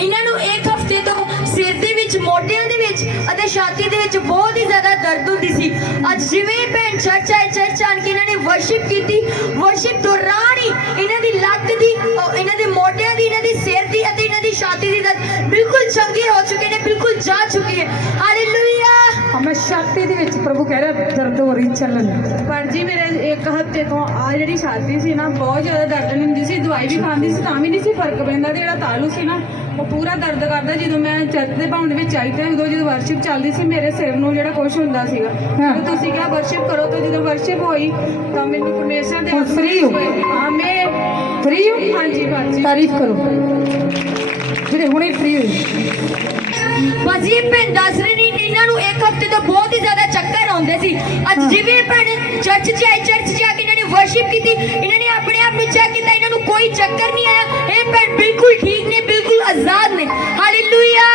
ਇਹਨਾਂ ਨੂੰ ਇੱਕ ਹਫ਼ਤੇ ਤੋਂ ਸਿਰ ਦੇ ਵਿੱਚ, ਮੋਢਿਆਂ ਦੇ ਵਿੱਚ ਅਤੇ ਛਾਤੀ ਦੇ ਵਿੱਚ ਬਹੁਤ ਹੀ ਜ਼ਿਆਦਾ ਦਰਦ ਹੁੰਦੀ ਸੀ। ਅੱਜ ਜਿਵੇਂ ਭੈਣ ਚਰਚ ਆਏ, ਚਰਚ ਆਣ ਕੇ ਇਹਨਾਂ ਨੇ ਵਰਸ਼ਿਪ ਕੀਤੀ। ਵਰਸ਼ਿਪ ਦੌਰਾਨ ਹੀ ਇਹਨਾਂ ਦੀ ਲੱਕ ਦੀ, ਇਹਨਾਂ ਦੇ ਮੋਢਿਆਂ ਦੀ, ਇਹਨਾਂ ਦੀ ਸਿਰ ਦੀ ਅਤੇ ਇਹਨਾਂ ਦੀ ਛਾਤੀ ਦੀ ਦਰਦ ਬਿਲਕੁਲ ਚੰਗੀ ਹੋ ਚੁੱਕੇ ਨੇ, ਬਿਲਕੁਲ ਜਾ ਚੁੱਕੀ ਹੈ। ਹਾਲੇਲੂਇਆ। हमें छाती ਦੇ ਵਿੱਚ ਪ੍ਰਭੂ ਕਹਿ ਰਿਹਾ ਦਰਦ ਹੋ ਰਹੀ ਚੱਲਣ। ਪਰ ਜੀ ਮੇਰੇ ਇੱਕ ਹਫ਼ਤੇ ਤੋਂ ਆ ਜਿਹੜੀ ਛਾਤੀ ਸੀ ਨਾ ਬਹੁਤ ਜ਼ਿਆਦਾ ਦਰਦ ਹੁੰਦੀ ਸੀ। ਦਵਾਈ ਵੀ ਖਾਂਦੀ ਸੀ ਤਾਂ ਵੀ ਨਹੀਂ ਸੀ ਫਰਕ ਪੈਂਦਾ। ਤੇ ਜਿਹੜਾ ਤਾਲੂ ਸੀ ਨਾ ਉਹ ਪੂਰਾ ਦਰਦ ਕਰਦਾ। ਜਦੋਂ ਮੈਂ ਚਰਚ ਦੇ ਭਵਨ ਵਿੱਚ ਆਈ ਤੇ ਉਦੋਂ ਜਦੋਂ ਵਰਸ਼ਿਪ ਚੱਲਦੀ ਸੀ ਮੇਰੇ ਸਿਰ ਨੂੰ ਜਿਹੜਾ ਕੁਛ ਹੁੰਦਾ ਸੀਗਾ। ਤੇ ਤੁਸੀਂ ਕਿਹਾ ਵਰਸ਼ਿਪ ਕਰੋ, ਤਾਂ ਜਦੋਂ ਵਰਸ਼ਿਪ ਹੋਈ ਤਾਂ ਮੈਨੂੰ ਪਰਮੇਸ਼ਰ ਦੇ free ਹੋ? ਹਾਂ ਮੈਂ फ्री हो? ਹਾਂਜੀ ਬਾਜੀ ਤਾਰੀਫ ਕਰੋ ਜਿਹੜੇ ਹੁਣੇ ਫ੍ਰੀ ਹੋਏ। ਭਾਜੀ ਭੈਣ ਦੱਸ ਰਹੇ ਨੇ ਇਹਨਾਂ ਨੂੰ ਇੱਕ ਹਫ਼ਤੇ ਤੋਂ ਬਹੁਤ ਹੀ ਜ਼ਿਆਦਾ ਚੱਕਰ ਆਉਂਦੇ ਸੀ। ਅੱਜ ਜਿਵੇਂ ਭੈਣ ਚਰਚ 'ਚ ਆਏ, ਚਰਚ 'ਚ ਆ ਕੇ ਇਹਨਾਂ ਨੇ ਵਰਸ਼ਿਪ ਕੀਤੀ, ਇਹਨਾਂ ਨੇ ਆਪਣੇ ਆਪ ਨੂੰ ਚੈੱਕ ਕੀਤਾ, ਇਹਨਾਂ ਨੂੰ ਕੋਈ ਚੱਕਰ ਨਹੀਂ ਆਇਆ। ਇਹ ਭੈਣ ਬਿਲਕੁਲ ਠੀਕ ਨੇ, ਬਿਲਕੁਲ ਆਜ਼ਾਦ ਨੇ। ਹਾਲੇਲੂਇਆ।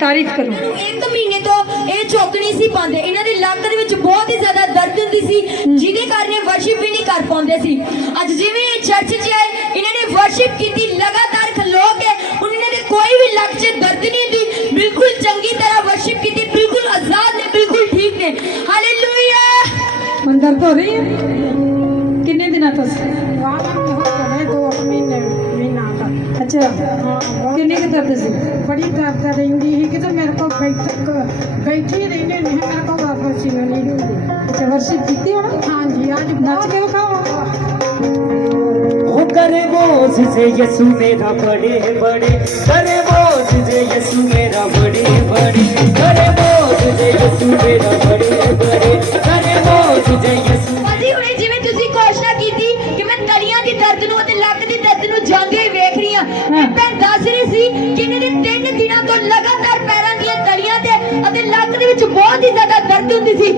ਤਾਰੀਫ ਕਰੋ। ਇਹਨਾਂ ਨੂੰ ਇੱਕ ਮਹੀਨੇ ਤੋਂ ਇਹ ਝੋਕ ਨਹੀਂ ਸੀ ਪਾਉਂਦੇ। ਇਹਨਾਂ ਦੀ ਲੱਕ ਦੇ ਵਿੱਚ ਬਹੁਤ ਹੀ ਜ਼ਿਆਦਾ ਦਰਦ ਹੁੰਦੀ ਸੀ, ਜਿਹਦੇ ਕਾਰਨ ਇਹ ਵਰਸ਼ਿਪ ਵੀ ਨਹੀਂ ਕਰ ਪਾਉਂਦੇ ਸੀ। ਅੱਜ ਜਿਵੇਂ ਇਹ ਚਰਚ 'ਚ ਆਏ, ਇਹਨਾਂ ਨੇ ਵਰਸ਼ਿਪ ਕੀਤੀ, ਲਗਾਤਾਰ ਖਲੋ ਕੇ ਉਹਨਾਂ ਦੇ ਕੋਈ ਵੀ ਲੱਕ 'ਚ ਦਰਦ ਨਹੀਂ ਹੁੰਦੀ, ਬਿਲਕੁਲ ਚੰਗੀ ਤਰ੍ਹਾਂ ਵਰਸ਼ਿਪ ਕੀਤੀ, ਬਿਲकुल आजाद ने, बिल्कुल ठीक ने। हालेलुया। ਹੁਣ ਦਰਦ ਹੋ ਰਹੀ ਹੈ ਕਿੰਨੇ ਦਿਨਾਂ ਤੋਂ? 2 ਮਹੀਨੇ ਮਹੀਨਾ ਦਾ। ਅੱਛਾ ਕਿੰਨੀ ਕੁ ਦਰਦ ਸੀ? ਬੜੀ ਦਰਦ ਰਹਿੰਦੀ ਸੀ ਕਿ ਮੇਰੇ ਕੋਲ ਬੈਠੀ ਰਹਿੰਦੇ ਨੇ, ਮੇਰੇ ਕੋਲ ਵਾਪਸ ਨਹੀਂ ਹੁੰਦੀ। ਅੱਛਾ ਵਰਸ਼ਿਪ ਕੀਤੀ ਹੁਣ? ਹਾਂਜੀ ਅੱਜ ਨੱਚ ਕੇ ਵਿਖਾਓ। करे बोझ से यसु मेरा बड़े बड़े, करे बोझ से यसु मेरा बड़े बड़े, करे बोझ से यसु मेरा बड़े बड़े, करे बोझ से यसु। ਭਾਜੀ ਹੁਣੇ ਜਿਵੇਂ ਤੁਸੀਂ ਘੋਸ਼ਣਾ ਕੀਤੀ ਕਿ ਮੈਂ ਤਲੀਆਂ ਦੀ ਦਰਦ ਨੂੰ ਅਤੇ ਲੱਕ ਦੀ ਦਰਦ ਨੂੰ ਜਾਂਦੇ ਹੋਏ ਵੇਖ ਰਹੀ ਹਾਂ, ਮੈਂ ਦੱਸ ਰਹੀ ਸੀ ਕਿ ਇਹਨਾਂ ਦੇ 3 ਦਿਨਾਂ ਤੋਂ ਲਗਾਤਾਰ ਪੈਰਾਂ ਦੀਆਂ ਤਲੀਆਂ ਤੇ ਅਤੇ ਲੱਕ ਦੇ ਵਿੱਚ ਬਹੁਤ ਹੀ ਜ਼ਿਆਦਾ ਦਰਦ ਹੁੰਦੀ ਸੀ।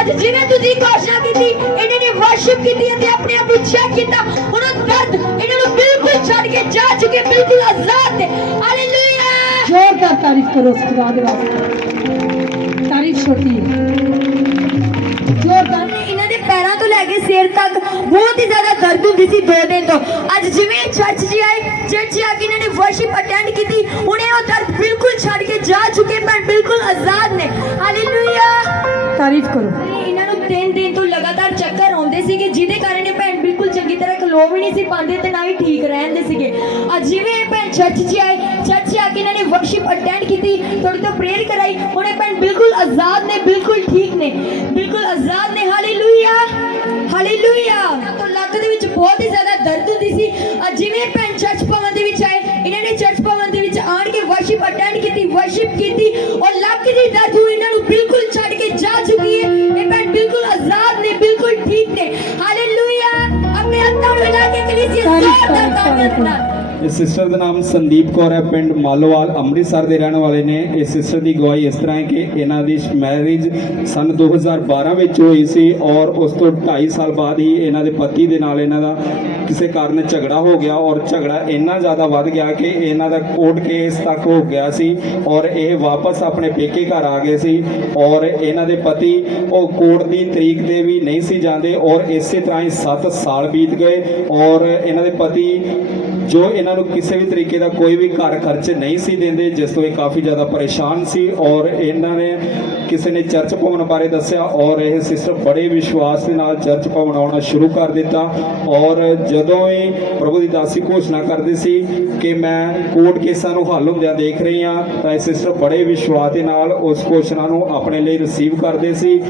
ਅੱਜ ਜਿਵੇਂ ਤੁਸੀਂ ਘੋਸ਼ਣਾ ਕੀਤੀ, ਇਹਨਾਂ ਨੇ ਵਰਸ਼ਿਪ ਕੀਤੀ ਅਤੇ ਆਪਣੇ ਆਪ ਨੂੰ ਚੈੱਕ ਕੀਤਾ, ਉਹਨਾਂ ਦਰਦ ਇਹਨਾਂ ਨੂੰ ਬਿਲਕੁਲ ਛੱਡ ਕੇ ਜਾ ਚੁੱਕੇ, ਬਿਲਕੁਲ ਆਜ਼ਾਦ ਨੇ। ਹਾਲੇਲੂਇਆ। जोरदार तारीफ करो खुदा दे वास्ते। तारीफ छोटी है जोरदार। ਇਹਨਾਂ ਦੇ ਪੈਰਾਂ ਤੋਂ ਲੈ ਕੇ ਸਿਰ ਤੱਕ ਬਹੁਤ ਹੀ ਜ਼ਿਆਦਾ ਦਰਦ ਹੁੰਦੀ ਸੀ 2 ਦਿਨ ਤੋਂ। ਅੱਜ ਜਿਵੇਂ ਚਰਚ 'ਚ ਆਏ, ਚਰਚ 'ਚ ਆ ਕੇ ਇਹਨਾਂ ਨੇ ਵਰਸ਼ਿਪ ਅਟੈਂਡ ਕੀਤੀ, ਹੁਣੇ ਉਹ ਦਰਦ ਬਿਲਕੁਲ ਛੱਡ ਕੇ ਜਾ ਚੁੱਕੇ, ਪਰ ਬਿਲਕੁਲ ਆਜ਼ਾਦ ਨੇ। ਹਾਲੇਲੂਇਆ। तारीफ करो। ਇਹਨਾਂ ਨੂੰ 3 ਦਿਨ ਤੋਂ ਲਗਾਤਾਰ ਚੱਕਰ ਆਉਂਦੇ ਸੀਗੇ, ਜਿਹਦੇ ਕਾਰਨ ਇਹ ਭੈਣ ਬਿਲਕੁਲ ਚੰਗੀ ਤਰ੍ਹਾਂ ਖਲੋ ਵੀ ਨਹੀਂ ਸੀ ਪਾਉਂਦੇ ਤੇ ਨਾ ਹੀ ਠੀਕ ਰਹਿੰਦੇ ਸੀਗੇ। ਅੱਜ ਜਿਵੇਂ ਇਹ ਭੈਣ ਚਰਚ 'ਚ ਆਏ, ਚਰਚ 'ਚ ਆ ਕੇ ਇਹਨਾਂ ਨੇ ਵਰਸ਼ਿਪ ਅਟੈਂਡ ਕੀਤੀ, ਥੋੜੀ ਤੋਂ ਪ੍ਰੇਅਰ ਕਰਾਈ, ਹੁਣ ਇਹ ਭੈਣ ਬਿਲਕੁਲ ਆਜ਼ਾਦ ਨੇ, ਬਿਲਕੁਲ ਠੀਕ ਨੇ, ਬਿਲकुल ਆਜ਼ਾਦ ਨੇ। ਹਾਲੇਲੂਇਆ। ਹਾਲੇਲੂਇਆ। ਤੋਂ ਲੱਕ ਦੇ ਵਿੱਚ ਬਹੁਤ ਹੀ ਜ਼ਿਆਦਾ ਦਰਦ ਹੁੰਦੀ ਸੀ। ਅੱਜ ਜਿਵੇਂ ਭੈਣ ਚਰਚ ਭਵਨ ਦੇ ਵਿੱਚ ਆਏ, ਇਹਨਾਂ ਨੇ ਚਰਚ ਭਵਨ ਦੇ ਵਿੱਚ ਆਣ ਕੇ ਵਰਸ਼ਿਪ ਅਟੈਂਡ ਕੀਤੀ, ਵਰਸ਼ਿਪ ਕੀਤੀ, ਔਰ ਲੱਕ ਦੀ ਦਰਦ ਹੁਣ ਇਹਨਾਂ ਨੂੰ ਬਿਲकुल ਛੱਡ ਕੇ ਜਾ ਚੁੱਕੀ ਹੈ। ਇਹ ਭੈਣ ਬਿਲकुल ਆਜ਼ਾਦ ਨੇ, ਬਿਲकुल ਠੀਕ ਨੇ। ਹਾਲੇਲੂਇਆ। ਆਪਣੇ ਹੱਥਾਂ ਨੂੰ ਹਿਲਾ ਕੇ ਕਲੀਸਿਆ ਜ਼ੋਰਦਾਰ ਤਾੜੀਆਂ ਨਾਲ। ਇਸ ਸਿਸਟਰ ਦਾ ਨਾਮ ਸੰਦੀਪ ਕੌਰ ਹੈ, ਪਿੰਡ ਮਾਲੋਵਾਲ ਅੰਮ੍ਰਿਤਸਰ ਦੇ ਰਹਿਣ ਵਾਲੇ ਨੇ। ਇਸ ਸਿਸਟਰ ਦੀ ਗਵਾਹੀ ਇਸ ਤਰ੍ਹਾਂ ਹੈ ਕਿ ਇਹਨਾਂ ਦੀ ਮੈਰਿਜ ਸਨ 2012 ਵਿੱਚ ਹੋਈ ਸੀ ਔਰ ਉਸ ਤੋਂ 2.5 ਸਾਲ ਬਾਅਦ ਹੀ ਇਹਨਾਂ ਦੇ ਪਤੀ ਦੇ ਨਾਲ ਇਹਨਾਂ ਦਾ ਕਿਸੇ ਕਾਰਨ ਝਗੜਾ ਹੋ ਗਿਆ ਔਰ ਝਗੜਾ ਇੰਨਾ ਜ਼ਿਆਦਾ ਵੱਧ ਗਿਆ ਕਿ ਇਹਨਾਂ ਦਾ ਕੋਰਟ ਕੇਸ ਤੱਕ ਹੋ ਗਿਆ ਸੀ ਔਰ ਇਹ ਵਾਪਸ ਆਪਣੇ ਪੇਕੇ ਘਰ ਆ ਗਏ ਸੀ ਔਰ ਇਹਨਾਂ ਦੇ ਪਤੀ ਉਹ ਕੋਰਟ ਦੀ ਤਰੀਕ ਦੇ ਵੀ ਨਹੀਂ ਸੀ ਜਾਂਦੇ ਔਰ ਇਸੇ ਤਰ੍ਹਾਂ ਹੀ 7 ਸਾਲ ਬੀਤ ਗਏ ਔਰ ਇਹਨਾਂ ਦੇ ਪਤੀ ਜੋ ਇਹਨਾਂ ਨੂੰ ਕਿਸੇ ਵੀ ਤਰੀਕੇ ਦਾ ਕੋਈ ਵੀ ਘਰ ਖਰਚ ਨਹੀਂ ਸੀ ਦਿੰਦੇ, ਜਿਸ ਤੋਂ ਇਹ ਕਾਫੀ ਜ਼ਿਆਦਾ ਪਰੇਸ਼ਾਨ ਸੀ ਔਰ ਇਹਨਾਂ ਨੇ ਕਿਸੇ ਨੇ ਚਰਚ ਭਵਨ ਬਾਰੇ ਦੱਸਿਆ ਔਰ ਇਹ ਸਿਸਟਰ ਬੜੇ ਵਿਸ਼ਵਾਸ ਦੇ ਨਾਲ ਚਰਚ ਭਵਨ ਆਉਣਾ ਸ਼ੁਰੂ ਕਰ ਦਿੱਤਾ ਔਰ ਜਦੋਂ ਹੀ ਪ੍ਰਭੂ ਦੀ ਦਾਸੀ ਘੋਸ਼ਣਾ ਕਰਦੀ ਸੀ ਕਿ ਮੈਂ ਕੋਰਟ ਕੇਸਾਂ ਨੂੰ ਹੱਲ ਹੁੰਦਿਆਂ ਦੇਖ ਰਹੀ ਹਾਂ, ਤਾਂ ਇਹ ਸਿਸਟਰ ਬੜੇ ਵਿਸ਼ਵਾਸ ਦੇ ਨਾਲ ਉਸ ਘੋਸ਼ਣਾ ਨੂੰ ਆਪਣੇ ਲਈ ਰਿਸੀਵ ਕਰਦੇ ਸੀ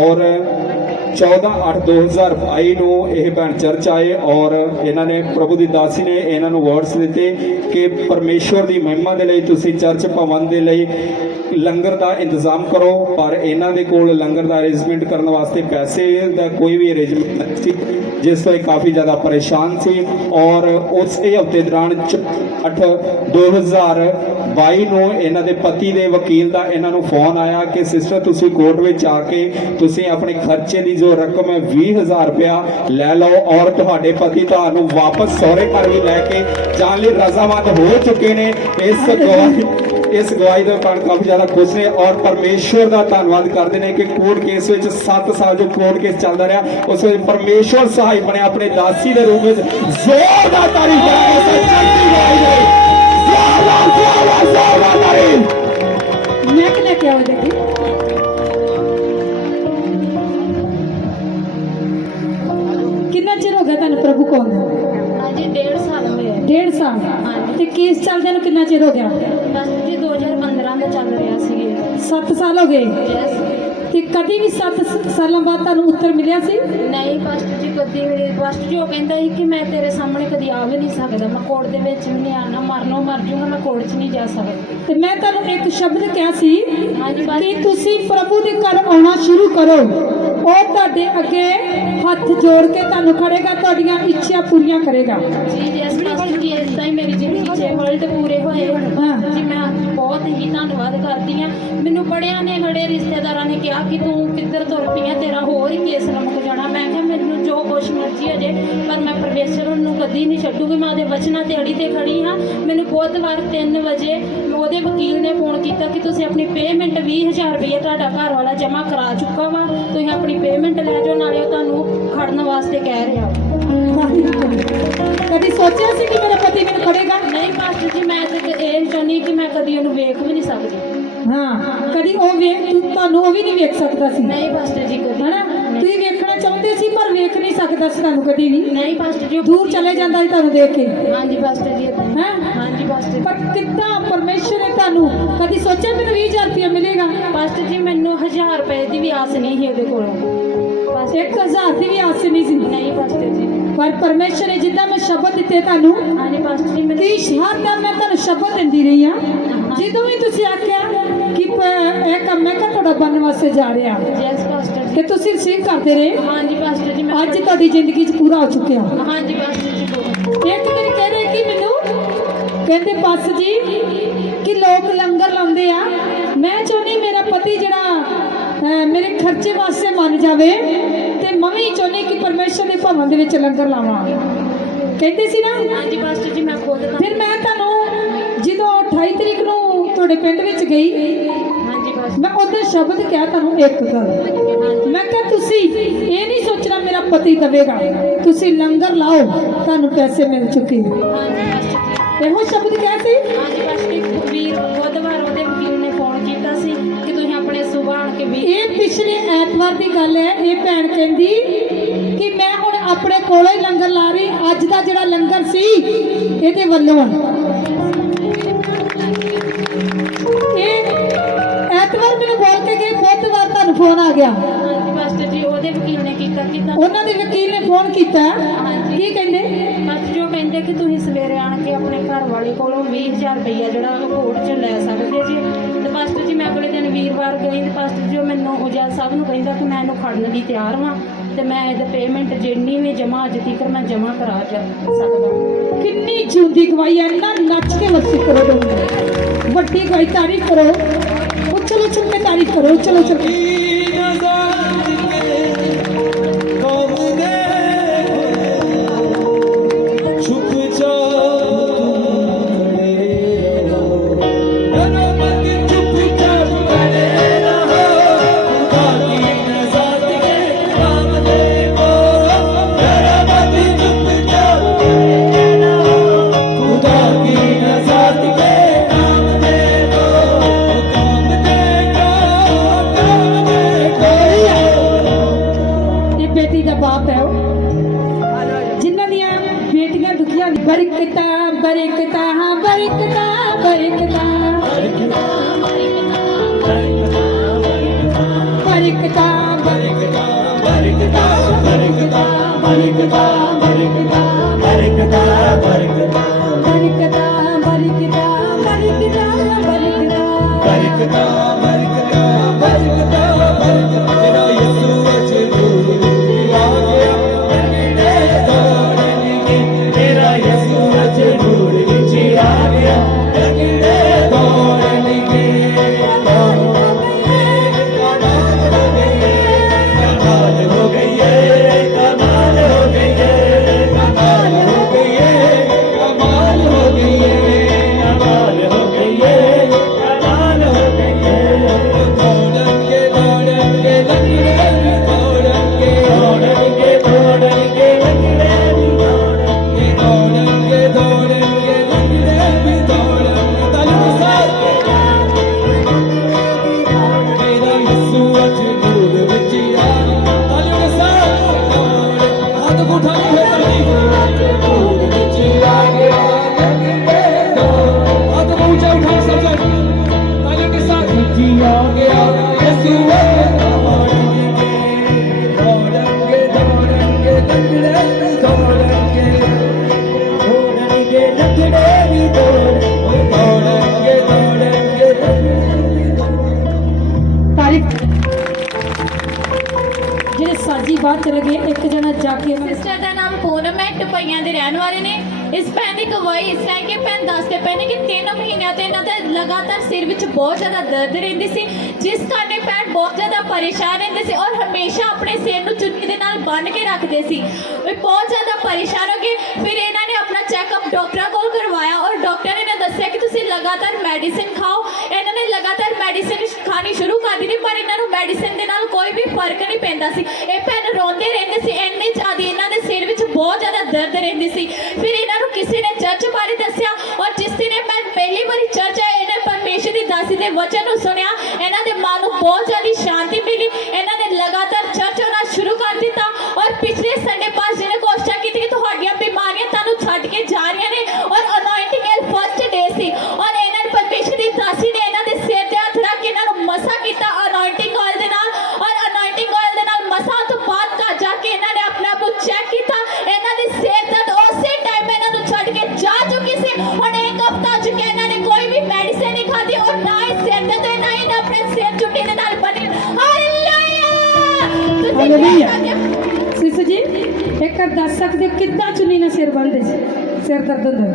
ਔਰ 14/8/2022 ਨੂੰ ਇਹ ਭੈਣ ਚਰਚ ਆਏ ਔਰ ਇਹਨਾਂ ਨੇ ਪ੍ਰਭੂ ਦੀ ਦਾਸੀ ਨੇ ਇਹਨਾਂ ਨੂੰ ਵਰਡਸ ਦਿੱਤੇ ਕਿ ਪਰਮੇਸ਼ਵਰ ਦੀ ਮਹਿਮਾ ਦੇ ਲਈ ਤੁਸੀਂ ਚਰਚ ਭਵਨ ਦੇ ਲਈ ਲੰਗਰ ਦਾ ਇੰਤਜ਼ਾਮ ਕਰੋ, ਪਰ ਇਹਨਾਂ ਦੇ ਕੋਲ ਲੰਗਰ ਦਾ ਅਰੇਂਜਮੈਂਟ ਕਰਨ ਵਾਸਤੇ ਪੈਸੇ ਦਾ ਕੋਈ ਵੀ ਅਰੇਂਜਮੈਂਟ ਨਹੀਂ ਸੀ, ਜਿਸ ਤੋਂ ਇਹ ਕਾਫੀ ਜ਼ਿਆਦਾ ਪਰੇਸ਼ਾਨ ਸੀ ਔਰ ਉਸੇ ਹਫ਼ਤੇ ਦੌਰਾਨ 8/2022 ਨੂੰ ਇਹਨਾਂ ਦੇ ਪਤੀ ਦੇ ਵਕੀਲ ਦਾ ਇਹਨਾਂ ਨੂੰ ਫੋਨ ਆਇਆ ਕਿ ਸਿਸਟਰ ਤੁਸੀਂ ਕੋਰਟ ਵਿੱਚ ਆ ਕੇ ਤੁਸੀਂ ਆਪਣੇ ਖਰਚੇ ਦੀ ਜੋ ਰਕਮ ਹੈ 20,000 ਰੁਪਇਆ ਲੈ ਲਓ ਔਰ ਤੁਹਾਡੇ ਪਤੀ ਤੁਹਾਨੂੰ ਵਾਪਸ ਸਹੁਰੇ ਘਰ ਵੀ ਲੈ ਕੇ ਜਾਣ ਲਈ ਰਜ਼ਾਮੰਦ ਹੋ ਚੁੱਕੇ ਨੇ। ਇਸ ਗਵਾਹੀ ਦੇ ਕਾਰਨ ਕਾਫੀ ਜ਼ਿਆਦਾ ਖੁਸ਼ ਨੇ ਔਰ ਪਰਮੇਸ਼ਵਰ ਦਾ ਧੰਨਵਾਦ ਕਰਦੇ ਨੇ ਕਿ ਕੋਰਟ ਕੇਸ ਵਿੱਚ 7 ਸਾਲ ਜੋ ਕੋਰਟ ਕੇਸ ਚੱਲਦਾ ਰਿਹਾ ਉਸ ਵਿੱਚ ਪਰਮੇਸ਼ਵਰ ਸਹਾਈ ਬਣਿਆ ਆਪਣੇ ਦਾਸੀ ਦੇ ਰੂਪ ਵਿੱਚ। ਜ਼ੋਰਦਾਰ ਤਾਰੀਫ ਕਰਾਂਗੇ। ਤੇ ਕੇਸ ਚੱਲਦਿਆਂ ਨੂੰ ਕਿੰਨਾ ਚਿਰ ਹੋ ਗਿਆ? ਬਸ ਜੀ 2015 ਦਾ ਚੱਲ ਰਿਹਾ ਸੀ 7 ਸਾਲ ਹੋ ਗਏ। ਯੈਸ। ਤੇ ਕਦੀ ਵੀ 7 ਸਾਲਾਂ ਬਾਅਦ ਤੁਹਾਨੂੰ ਉੱਤਰ ਮਿਲਿਆ ਸੀ? ਨਹੀਂ ਫਸਟ ਜੀ ਕਦੀ ਫਸਟ ਜੀ ਉਹ ਕਹਿੰਦਾ ਸੀ ਕਿ ਮੈਂ ਤੇਰੇ ਸਾਹਮਣੇ ਕਦੀ ਆ ਵੀ ਨਹੀਂ ਸਕਦਾ, ਮੈਂ ਕੋਰਟ ਦੇ ਵਿੱਚ ਵੀ ਨਹੀਂ ਆਣਾ, ਮਰਨੋਂ ਮਰ ਜੂਗਾ, ਮੈਂ ਕੋਰਟ 'ਚ ਨਹੀਂ ਜਾ ਸਕਦਾ। ਤੇ ਮੈਂ ਤੁਹਾਨੂੰ ਇੱਕ ਸ਼ਬਦ ਕਿਹਾ ਸੀ ਹਾਂਜੀ ਬਸ ਕਿ ਤੁਸੀਂ ਪ੍ਰਭੂ ਦੇ ਘਰ ਆਉਣਾ ਸ਼ੁਰੂ ਕਰੋ, ਉਹ ਤੁਹਾਡੇ ਅੱਗੇ ਹੱਥ ਜੋੜ ਕੇ ਤੁਹਾਨੂੰ ਖੜੇਗਾ, ਤੁਹਾਡੀਆਂ ਇੱਛਾ ਪੂਰੀਆਂ ਕਰੇਗਾ। ਜੀ ਯੈਸ ਫਸਟ ਜੀ ਇਸ ਤਾਂ ਹੀ ਮੇਰੀ ਜ਼ਿੰਦਗੀ 'ਚ ਵਰਲਡ ਪੂਰੇ ਹੋਏ ਹਾਂ। ਜੀ ਮੈਂ ਬਹੁਤ ਹੀ ਧੰਨਵਾਦ ਕਰਦੀ ਹਾਂ। ਮੈਨੂੰ ਬੜਿਆਂ ਨੇ ਬੜੇ ਰਿਸ਼ਤੇਦਾਰਾਂ ਨੇ ਕਿਹਾ ਕਿ ਤੂੰ ਕਿੱਧਰ ਤੁਰ ਪਈ ਆਂ, ਤੇਰਾ ਹੋਰ ਹੀ ਕੇਸ ਲਮਕ ਜਾਣਾ। ਮੈਂ ਕਿਹਾ ਮੈਨੂੰ ਜੋ ਕੁਛ ਮਰਜ਼ੀ ਹੋ ਜੇ ਪਰ ਮੈਂ ਪਰਮੇਸ਼ਰ ਨੂੰ ਕਦੀ ਨਹੀਂ ਛੱਡੂਗੀ, ਮੈਂ ਉਹਦੇ ਵਚਨਾਂ ਤੇ ਅੜੀ ਤੇ ਖੜੀ ਹਾਂ। ਮੈਨੂੰ ਬੁੱਧਵਾਰ 3 ਵਜੇ ਉਹਦੇ ਵਕੀਲ ਨੇ ਫੋਨ ਕੀਤਾ ਕਿ ਤੁਸੀਂ ਆਪਣੀ ਪੇਮੈਂਟ 20,000 ਰੁਪਏ ਤੁਹਾਡਾ ਘਰ ਵਾਲਾ ਜਮ੍ਹਾਂ ਕਰਾ ਚੁੱਕਾ ਵਾ, ਤੁਸੀਂ ਆਪਣੀ ਪੇਮੈਂਟ ਲੈ ਜਾਓ, ਨਾਲੇ ਉਹ ਤੁਹਾਨੂੰ ਖੜਨ ਵਾਸਤੇ ਕਹਿ ਰਿਹਾ। ਕਦੀ ਸੋਚਿਆ ਸੀ ਕਿ ਮੇਰਾ ਪਤੀ ਮੈਨੂੰ ਖੜੇਗਾ? ਨਹੀਂ ਪਾਸਟਰ ਜੀ ਮੈਂ ਤੇ ਇਹ ਚਾਹੁੰਦੀ ਕਿ ਮੈਂ ਕਦੀ ਉਹਨੂੰ ਵੇਖ ਵੀ ਨਹੀਂ ਸਕਦੀ। ਹਾਂ, ਕਦੀ ਉਹ ਤੁਹਾਨੂੰ ਉਹ ਵੀ ਨਹੀਂ ਵੇਖ ਸਕਦਾ ਸੀ, ਨਹੀਂ ਪਾਸਟਰ ਜੀ ਕਦੀ ਹਨਾ? ਤੁਸੀਂ ਵੇਖਣਾ ਚਾਹੁੰਦੇ ਸੀ ਪਰ ਵੇਖ ਨਹੀਂ ਸਕਦਾ ਸੀ ਤੁਹਾਨੂੰ ਕਦੀ ਵੀ। ਨਹੀਂ ਪਾਸਟਰ ਜੀ ਉਹ ਦੂਰ ਚਲੇ ਜਾਂਦਾ ਸੀ ਤੁਹਾਨੂੰ ਦੇਖ ਕੇ। ਹਾਂਜੀ ਪਾਸਟਰ ਜੀ ਏਦਾਂ ਹੀ। ਹੈਂ? ਹਾਂਜੀ ਪਾਸਟਰ ਜੀ। ਪਰ ਕਿੱਦਾਂ ਪਰਮੇਸ਼ਰ ਨੇ ਤੁਹਾਨੂੰ ਕਦੀ ਸੋਚਿਆ ਮੈਨੂੰ 20,000 ਰੁਪਇਆ ਮਿਲੇਗਾ? ਪਾਸਟਰ ਜੀ ਮੈਨੂੰ 1000 ਰੁਪਏ ਦੀ ਵੀ ਆਸ ਨਹੀਂ ਸੀ ਉਹਦੇ ਕੋਲੋਂ। ਬਸ 1,000 ਦੀ ਵੀ ਆਸ ਨਹੀਂ ਸੀ, ਨਹੀਂ ਪਾਸਟਰ ਜੀ। ਪਰ ਪਰਮੇਸ਼ਰ ਨੇ ਜਿੱਦਾਂ ਮੈਂ ਸ਼ਬਦ ਦਿੱਤੇ ਤੁਹਾਨੂੰ, ਹਾਂਜੀ ਪਾਸਟਰ ਜੀ ਮੈਨੂੰ 30 ਹਰ ਦਾ ਮੈਂ ਤੁਹਾਨੂੰ ਸ਼ਬਦ ਦਿੰਦੀ ਰਹੀ ਹਾਂ। ਜਦੋਂ ਵੀ ਤੁਸੀਂ ਆਖਿਆ ਕਿ ਇਹ ਕੰਮ ਮੈਂ ਕਿਹਾ ਤੁਹਾਡਾ ਬਣਨ ਵਾਸਤੇ ਜਾ ਰਿਹਾ, ਯੈਸ ਪਾਸਟਰ ਜੀ। ਤੇ ਤੁਸੀਂ ਰਿਸੀਵ ਕਰਦੇ ਰਹੇ। ਹਾਂਜੀ ਪਾਸਟਰ ਜੀ ਮੈਂ ਅੱਜ ਤੁਹਾਡੀ ਜ਼ਿੰਦਗੀ 'ਚ ਪੂਰਾ ਹੋ ਚੁੱਕਿਆ। ਹਾਂਜੀ ਪਾਸਟਰ ਜੀ ਬੋਲੋ। ਇੱਕ ਦਿਨ ਕਹਿ ਰਹੇ ਕਿ ਮੈਨੂੰ ਕਹਿੰਦੇ ਬਸ ਜੀ ਕਿ ਲੋਕ ਲੰਗਰ ਲਾਉਂਦੇ ਆ, ਮੈਂ ਚਾਹੁੰਦੀ ਮੇਰਾ ਪਤੀ ਜਿਹੜਾ ਮੇਰੇ ਖਰਚੇ ਵਾਸਤੇ ਮੰਨ ਜਾਵੇ, ਤੇ ਮੈਂ ਵੀ ਚਾਹੁੰਦੀ ਕਿ ਪਰਮੇਸ਼ਰ ਦੇ ਭਵਨ ਦੇ ਵਿੱਚ ਲੰਗਰ ਲਾਵਾਂ। ਕਹਿੰਦੇ ਸੀ ਨਾ। ਹਾਂਜੀ ਪਾਸਟਰ ਜੀ ਮੈਂ ਖੁਦ ਤਾਂ ਫਿਰ ਮੈਂ ਤੁਹਾਨੂੰ ਜਦੋਂ 28 ਤਰੀਕ ਨੂੰ ਤੁਹਾਡੇ ਪਿੰਡ ਵਿੱਚ ਗਈ, ਹਾਂਜੀ ਪਾਸਟਰ ਮੈਂ ਉਹਦਾ ਸ਼ਬਦ ਕਿਹਾ ਤੁਹਾਨੂੰ ਇੱਕ ਗੱਲ, ਮੈਂ ਕਿਹਾ ਤੁਸੀਂ ਇਹ ਨਹੀਂ ਸੋਚਣਾ ਮੇਰਾ ਪਤੀ ਦਵੇਗਾ, ਤੁਸੀਂ ਲੰਗਰ ਲਾਓ, ਤੁਹਾਨੂੰ ਪੈਸੇ ਮਿਲ ਚੁੱਕੇ। ਹਾਂਜੀ ਪਾਸਟਰ ਜੀ। ਇਹੋ ਸ਼ਬਦ ਕਿਹਾ ਸੀ। ਹਾਂਜੀ ਪਾਸਟਰ ਜੀ ਵੀਰ ਬੁੱਧਵਾਰ ਉਹਦੇ ਵਕੀਲ ਨੇ ਫੋਨ ਕੀਤਾ ਸੀ ਕਿ ਤੁਸੀਂ ਆਪਣੇ ਸੁਬਾਹ ਆਣ ਕੇ ਵੀ ਇਹ ਪਿਛਲੇ ਐਤਵਾਰ ਦੀ ਗੱਲ ਹੈ। ਇਹ ਭੈਣ ਕਹਿੰਦੀ ਕਿ ਮੈਂ ਹੁਣ ਆਪਣੇ ਕੋਲੋਂ ਹੀ ਲੰਗਰ ਲਾ ਰਹੀ, ਅੱਜ ਦਾ ਜਿਹੜਾ ਲੰਗਰ ਸੀ ਇਹਦੇ ਵੱਲੋਂ ਇਹ ਐਤਵਾਰ ਮੈਨੂੰ ਬੋਲ ਕੇ ਗਏ, ਬੁੱਧਵਾਰ ਤੁਹਾਨੂੰ ਫੋਨ ਆ ਗਿਆ। ਹਾਂਜੀ ਪਾਸਟਰ ਜੀ ਉਹਦੇ ਵਕੀਲ ਨੇ ਕੀਤਾ ਕਿ ਤੁਹਾਨੂੰ ਉਹਨਾਂ ਦੇ ਵਕੀਲ ਨੇ ਫੋਨ ਕੀਤਾ, ਕੀ ਕਹਿੰਦੇ? ਪਾਸਟਰ ਜੀ ਉਹ ਕਹਿੰਦੇ ਕਿ ਤੁਸੀਂ ਸਵੇਰੇ ਆਣ ਕੇ ਆਪਣੇ ਘਰ ਵਾਲੇ ਕੋਲੋਂ 20,000 ਰੁਪਈਆ ਜਿਹੜਾ ਉਹ ਕੋਰਟ 'ਚ ਲੈ ਸਕਦੇ ਜੀ। ਤੇ ਪਾਸਟਰ ਜੀ ਮੈਂ ਅਗਲੇ ਦਿਨ ਵੀਰਵਾਰ ਗਈ ਤੇ ਪਾਸਟਰ ਜੀ ਉਹ ਮੈਨੂੰ ਉਜਾਲ ਸਾਹਿਬ ਨੂੰ ਕਹਿੰਦਾ ਕਿ ਮੈਂ ਇਹਨੂੰ ਖੜਨ ਲਈ ਤਿਆਰ ਹਾਂ ਤੇ ਮੈਂ ਇਹਦੀ ਪੇਮੈਂਟ ਜਿੰਨੀ ਵੀ ਜਮ੍ਹਾਂ ਅੱਜ ਤੱਕ ਮੈਂ ਜਮ੍ਹਾਂ ਕਰਾ ਸਕਦਾ। ਕਿੰਨੀ ਜਿਉਂਦੀ ਗਵਾਹੀ ਹੈ ਨਾ। ਨੱਚ ਕੇ ਵਰਸੀ ਕਰੋ, ਦੋਨੋਂ ਵੱਡੀ ਗਵਾਹੀ ਤਾਰੀਫ ਕਰੋ, ਉਛਲ ਉਛਲ ਕੇ ਤਾਰੀਫ ਕਰੋ, ਚਲੋ ਚਲੋ। बरकता बरकता बरकता बरकता बरकता बरकता बरकता बरकता बरकता बरकता बरकता बरकता बरकता बरकता बरकता बरकता बरकता बरकता तेरा यीशु अजनूर आ गया तेरा यीशु अजनूर विच आ गया लगड़े दौड़न के कमाल हो गई है कमाल हो गई है ਇਸ ਭੈਣ ਦੀ ਗਵਾਹੀ ਇਸ ਤਰ੍ਹਾਂ ਹੈ ਕਿ ਭੈਣ ਦੱਸਦੇ ਪਏ ਨੇ ਕਿ 3 ਮਹੀਨਿਆਂ ਤੋਂ ਇਹਨਾਂ ਦਾ ਲਗਾਤਾਰ ਸਿਰ ਵਿੱਚ ਬਹੁਤ ਜ਼ਿਆਦਾ ਦਰਦ ਰਹਿੰਦੀ ਸੀ, ਜਿਸ ਕਾਰਨ ਇਹ ਭੈਣ ਬਹੁਤ ਜ਼ਿਆਦਾ ਪਰੇਸ਼ਾਨ ਰਹਿੰਦੇ ਸੀ ਔਰ ਹਮੇਸ਼ਾ ਆਪਣੇ ਸਿਰ ਨੂੰ ਚੁੰਨੀ ਦੇ ਨਾਲ ਬੰਨ੍ਹ ਕੇ ਰੱਖਦੇ ਸੀ। ਇਹ ਬਹੁਤ ਜ਼ਿਆਦਾ ਪਰੇਸ਼ਾਨ ਹੋ ਗਏ। ਫਿਰ ਇਹਨਾਂ ਨੇ ਆਪਣਾ ਚੈੱਕਅਪ ਡਾਕਟਰਾਂ ਕੋਲ ਕਰਵਾਇਆ ਔਰ ਡਾਕਟਰ ਨੇ ਦੱਸਿਆ ਕਿ ਤੁਸੀਂ ਲਗਾਤਾਰ ਮੈਡੀਸਿਨ ਖਾਓ। ਇਹਨਾਂ ਨੇ ਲਗਾਤਾਰ ਮੈਡੀਸਿਨ ਖਾਣੀ ਸ਼ੁਰੂ ਕਰ ਦਿੱਤੀ, ਪਰ ਇਹਨਾਂ ਨੂੰ ਮੈਡੀਸਿਨ ਦੇ ਨਾਲ ਕੋਈ ਵੀ ਫਰਕ ਨਹੀਂ ਪੈਂਦਾ ਸੀ। ਇਹ ਭੈਣ ਰੋਂਦੇ ਰਹਿੰਦੇ ਸੀ, ਇੰਨੀ ਜ਼ਿਆਦਾ ਇਹਨਾਂ ਦੇ ਸਿਰ ਵਿੱਚ ਬਹੁਤ ਜ਼ਿਆਦਾ ਦਰਦ ਰਹਿੰਦੀ ਸੀ। ਫਿਰ ਇਹਨਾਂ ਨੂੰ ਕਿਸੇ ਨੇ ਚਰਚ ਬਾਰੇ ਦੱਸਿਆ ਔਰ ਜਿਸ ਦਿਨ ਮੈਂ ਪਹਿਲੀ ਵਾਰੀ ਚਰਚ ਆਏ, ਇਹਨਾਂ ਪਰਮੇਸ਼ਰ ਦੀ ਦਾਸੀ ਦੇ ਵਚਨ ਨੂੰ ਸੁਣਿਆ, ਇਹਨਾਂ ਦੇ ਮਨ ਨੂੰ ਬਹੁਤ ਜ਼ਿਆਦਾ ਸ਼ਾਂਤੀ ਮਿਲੀ। ਇਹਨਾਂ ਨੇ ਲਗਾਤਾਰ ਚਰਚ ਆਉਣਾ ਸ਼ੁਰੂ ਕਰ ਦਿੱਤਾ ਔਰ ਪਿਛਲੇ ਸੰਡੇ ਪਾਸ ਜਿਹਨੇ ਕੋਸ਼ਿਸ਼ ਕੀਤੀ ਕਿ ਤੁਹਾਡੀਆਂ ਬਿਮਾਰੀਆਂ ਤੁਹਾਨੂੰ ਛੱਡ ਕੇ ਜਾ ਰਹੀਆਂ ਨੇ ਔਰ ਅਨੋਇੰਟਿੰਗ ਐਲ ਫਸਟ ਡੇ ਸੀ ਔਰ ਇਹਨਾਂ ਨੇ ਪਰਮੇਸ਼ਰ ਦੀ ਦਾਸੀ ਨੇ ਇਹਨਾਂ ਦੇ ਸਿਰ ਤੇ ਹੱਥ ਰੱਖ ਕੇ ਇਹਨਾਂ ਨੂੰ ਮਸਾ ਕੀਤਾ ਅਨੋਇੰਟਿੰਗ ਆਇਲ ਦੇ ਨਾਲ ਔਰ ਅਨੋਇੰਟਿੰਗ ਆਇਲ ਦੇ ਨਾਲ ਮਸਾ ਤੋਂ ਬਾਅਦ ਘਰ ਜਾ ਕੇ ਇਹਨਾਂ ਨੇ ਆਪਣੇ ਆਪ ਨੂੰ ਚੈੱਕ ਕੀਤਾ। ਇਹਨਾਂ ਦੀ ਸਿਰ ਦਰਦ ਉਸੇ ਟਾਈਮ ਇਹਨਾਂ ਨੂੰ ਛੱਡ ਕੇ ਜਾ ਚੁੱਕੀ ਸੀ। ਹੁਣ ਇੱਕ ਹਫ਼ਤਾ ਹੋ ਚੁੱਕਿਆ, ਇਹਨਾਂ ਨੇ ਕੋਈ ਵੀ ਮੈਡੀਸਿਨ ਨਹੀਂ ਖਾਧੀ ਔਰ ਨਾ ਹੀ ਸਿਰ ਦਰਦ ਹੋਈ, ਨਾ ਹੀ ਆਪਣੇ ਸਿਰ ਚੁੱਟੀ ਦੇ ਨਾਲ ਬੰਨੇ। ਹਾਲੇਲੂਇਆ। ਸਿਸ ਜੀ ਇੱਕ ਵਾਰ ਦੱਸ ਸਕਦੇ ਹੋ ਕਿੱਦਾਂ ਚੁੰਨੀ ਨਾਲ ਸਿਰ ਬੰਨ੍ਹਦੇ ਸੀ? ਸਿਰ ਦਰਦ ਹੁੰਦਾ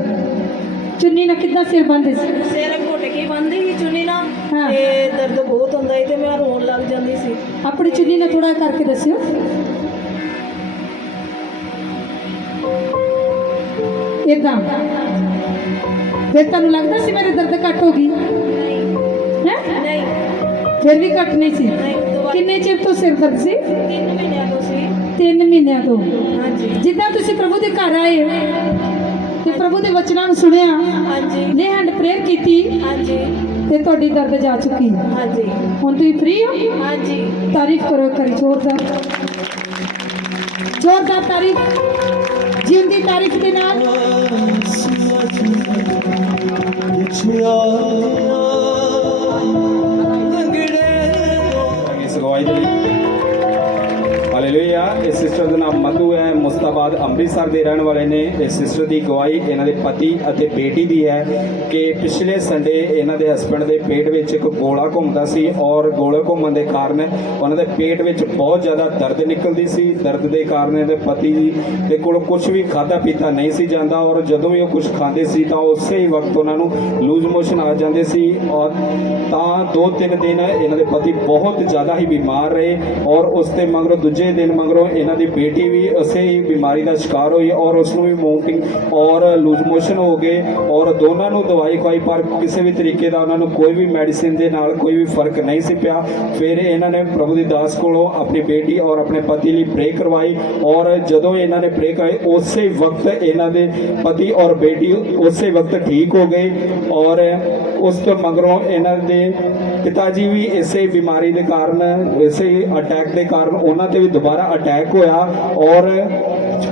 ਚੁੰਨੀ ਨਾਲ ਕਿੱਦਾਂ ਸਿਰ ਬੰਨ੍ਹਦੇ ਸੀ? ਸਿਰ ਘੁੱਟ ਕੇ ਬੰਨ੍ਹਦੀ ਸੀ ਚੁੰਨੀ ਨਾਲ ਹਾਂ। ਤੇ ਦਰਦ ਬਹੁਤ ਹੁੰਦਾ ਸੀ ਤੇ ਮੈਂ ਰੋਣ ਲੱਗ ਜਾਂਦੀ ਸੀ। ਆਪਣੀ ਚੁੰਨੀ ਨਾਲ ਥੋੜਾ ਕਰਕੇ ਦੱਸਿਓ। ਇਦਾਂ ਫਿਰ ਤੁਹਾਨੂੰ ਲੱਗਦਾ ਸੀ ਮੇਰੇ ਦਰਦ ਘੱਟ ਹੋ ਗਈ ਹੈ? ਨਹੀਂ ਫਿਰ ਵੀ ਘੱਟ ਨਹੀਂ ਸੀ। ਨਹੀਂ, ਦੁਬਾਰਾ- ਕਿੰਨੇ ਚਿਰ ਤੋਂ ਸਿਰ ਦਰਦ ਸੀ? 3 ਮਹੀਨਿਆਂ ਤੋਂ ਸੀ। 3 ਮਹੀਨਿਆਂ ਤੋਂ। ਹਾਂਜੀ ਜਿੱਦਾਂ ਤੁਸੀਂ ਪ੍ਰਭੂ ਦੇ ਘਰ ਆਏ ਤੇ ਪ੍ਰਭੂ ਦੇ ਵਚਨਾਂ ਨੂੰ ਸੁਣਿਆ, ਹਾਂਜੀ ਨੇ ਹੈਂਡ ਪ੍ਰੇਅਰ ਕੀਤੀ ਹਾਂਜੀ ਤੇ ਤੁਹਾਡੀ ਦਰਦ ਜਾ ਚੁੱਕੀ। ਹਾਂਜੀ ਹੁਣ ਤੁਸੀਂ ਫ੍ਰੀ ਹੋ? ਹਾਂਜੀ ਤਾਰੀਫ ਕਰੋ ਕਰੀ ਜ਼ੋਰਦਾਰ ਜ਼ੋਰਦਾਰ ਤਾਰੀਫ, ਜਿਉਂਦੀ ਤਾਰੀਫ ਦੇ ਨਾਲ। ਇਸ ਗਵਾਹੀ ਦੇ ਲਈ ਹਾਲੇਲੂਇਆ। ਇਸ ਸਿਸਟਰ ਦਾ ਨਾਮ ਮਧੂ ਹੈ, ਮੁਸਤਾਬਾਦ ਅੰਮ੍ਰਿਤਸਰ ਦੇ ਰਹਿਣ ਵਾਲੇ ਨੇ। ਇਸ ਸਿਸਟਰ ਦੀ ਗਵਾਹੀ ਇਹਨਾਂ ਦੇ ਪਤੀ ਅਤੇ ਬੇਟੀ ਦੀ ਹੈ ਕਿ ਪਿਛਲੇ ਸੰਡੇ ਇਹਨਾਂ ਦੇ ਹਸਬੰਡ ਦੇ ਪੇਟ ਵਿੱਚ ਇੱਕ ਗੋਲਾ ਘੁੰਮਦਾ ਸੀ ਔਰ ਗੋਲੇ ਘੁੰਮਣ ਦੇ ਕਾਰਨ ਉਹਨਾਂ ਦੇ ਪੇਟ ਵਿੱਚ ਬਹੁਤ ਜ਼ਿਆਦਾ ਦਰਦ ਨਿਕਲਦੀ ਸੀ। ਦਰਦ ਦੇ ਕਾਰਨ ਇਹਦੇ ਪਤੀ ਦੇ ਕੋਲ ਕੁਝ ਵੀ ਖਾਧਾ ਪੀਤਾ ਨਹੀਂ ਸੀ ਜਾਂਦਾ ਔਰ ਜਦੋਂ ਵੀ ਉਹ ਕੁਝ ਖਾਂਦੇ ਸੀ ਤਾਂ ਉਸੇ ਹੀ ਵਕਤ ਉਹਨਾਂ ਨੂੰ ਲੂਜ਼ ਮੋਸ਼ਨ ਆ ਜਾਂਦੇ ਸੀ ਔਰ ਤਾਂ 2-3 ਦਿਨ ਇਹਨਾਂ ਦੇ ਪਤੀ ਬਹੁਤ ਜ਼ਿਆਦਾ ਹੀ ਬਿਮਾਰ ਰਹੇ ਔਰ ਉਸ ਦੇ ਮਗਰੋਂ ਦੂਜੇ ਦਿਨ ਮਗਰੋਂ ਇਹਨਾਂ ਦੀ ਬੇਟੀ ਵੀ ਉਸੇ ਹੀ ਬਿਮਾਰੀ ਦਾ ਸ਼ਿਕਾਰ ਹੋਈ ਔਰ ਉਸ ਨੂੰ ਵੀ ਵੋਮਿਟਿੰਗ ਔਰ ਲੂਜ਼ ਮੋਸ਼ਨ ਹੋ ਗਏ ਔਰ ਦੋਨਾਂ ਨੂੰ ਦਵਾਈ ਖਵਾਈ ਪਰ ਕਿਸੇ ਵੀ ਤਰੀਕੇ ਦਾ ਉਹਨਾਂ ਨੂੰ ਕੋਈ ਵੀ ਮੈਡੀਸਿਨ ਦੇ ਨਾਲ ਕੋਈ ਵੀ ਫਰਕ ਨਹੀਂ ਸੀ ਪਿਆ। ਫਿਰ ਇਹਨਾਂ ਨੇ ਪ੍ਰਭੂ ਦੀ ਦਾਸ ਕੋਲੋਂ ਆਪਣੀ ਬੇਟੀ ਔਰ ਆਪਣੇ ਪਤੀ ਲਈ ਪ੍ਰੇ ਕਰਵਾਈ ਔਰ ਜਦੋਂ ਇਹਨਾਂ ਨੇ ਪ੍ਰੇ ਕਰਾਈ ਉਸੇ ਵਕਤ ਇਹਨਾਂ ਦੇ ਪਤੀ ਔਰ ਬੇਟੀ ਉਸੇ ਵਕਤ ਠੀਕ ਹੋ ਗਏ ਔਰ ਉਸ ਤੋਂ ਮਗਰੋਂ ਇਹਨਾਂ ਦੇ ਪਿਤਾ ਜੀ ਵੀ ਇਸੇ ਬਿਮਾਰੀ ਦੇ ਕਾਰਨ, ਇਸੇ ਅਟੈਕ ਦੇ ਕਾਰਨ ਉਹਨਾਂ ਤੇ ਵੀ ਦੁਬਾਰਾ ਅਟੈਕ ਹੋਇਆ ਔਰ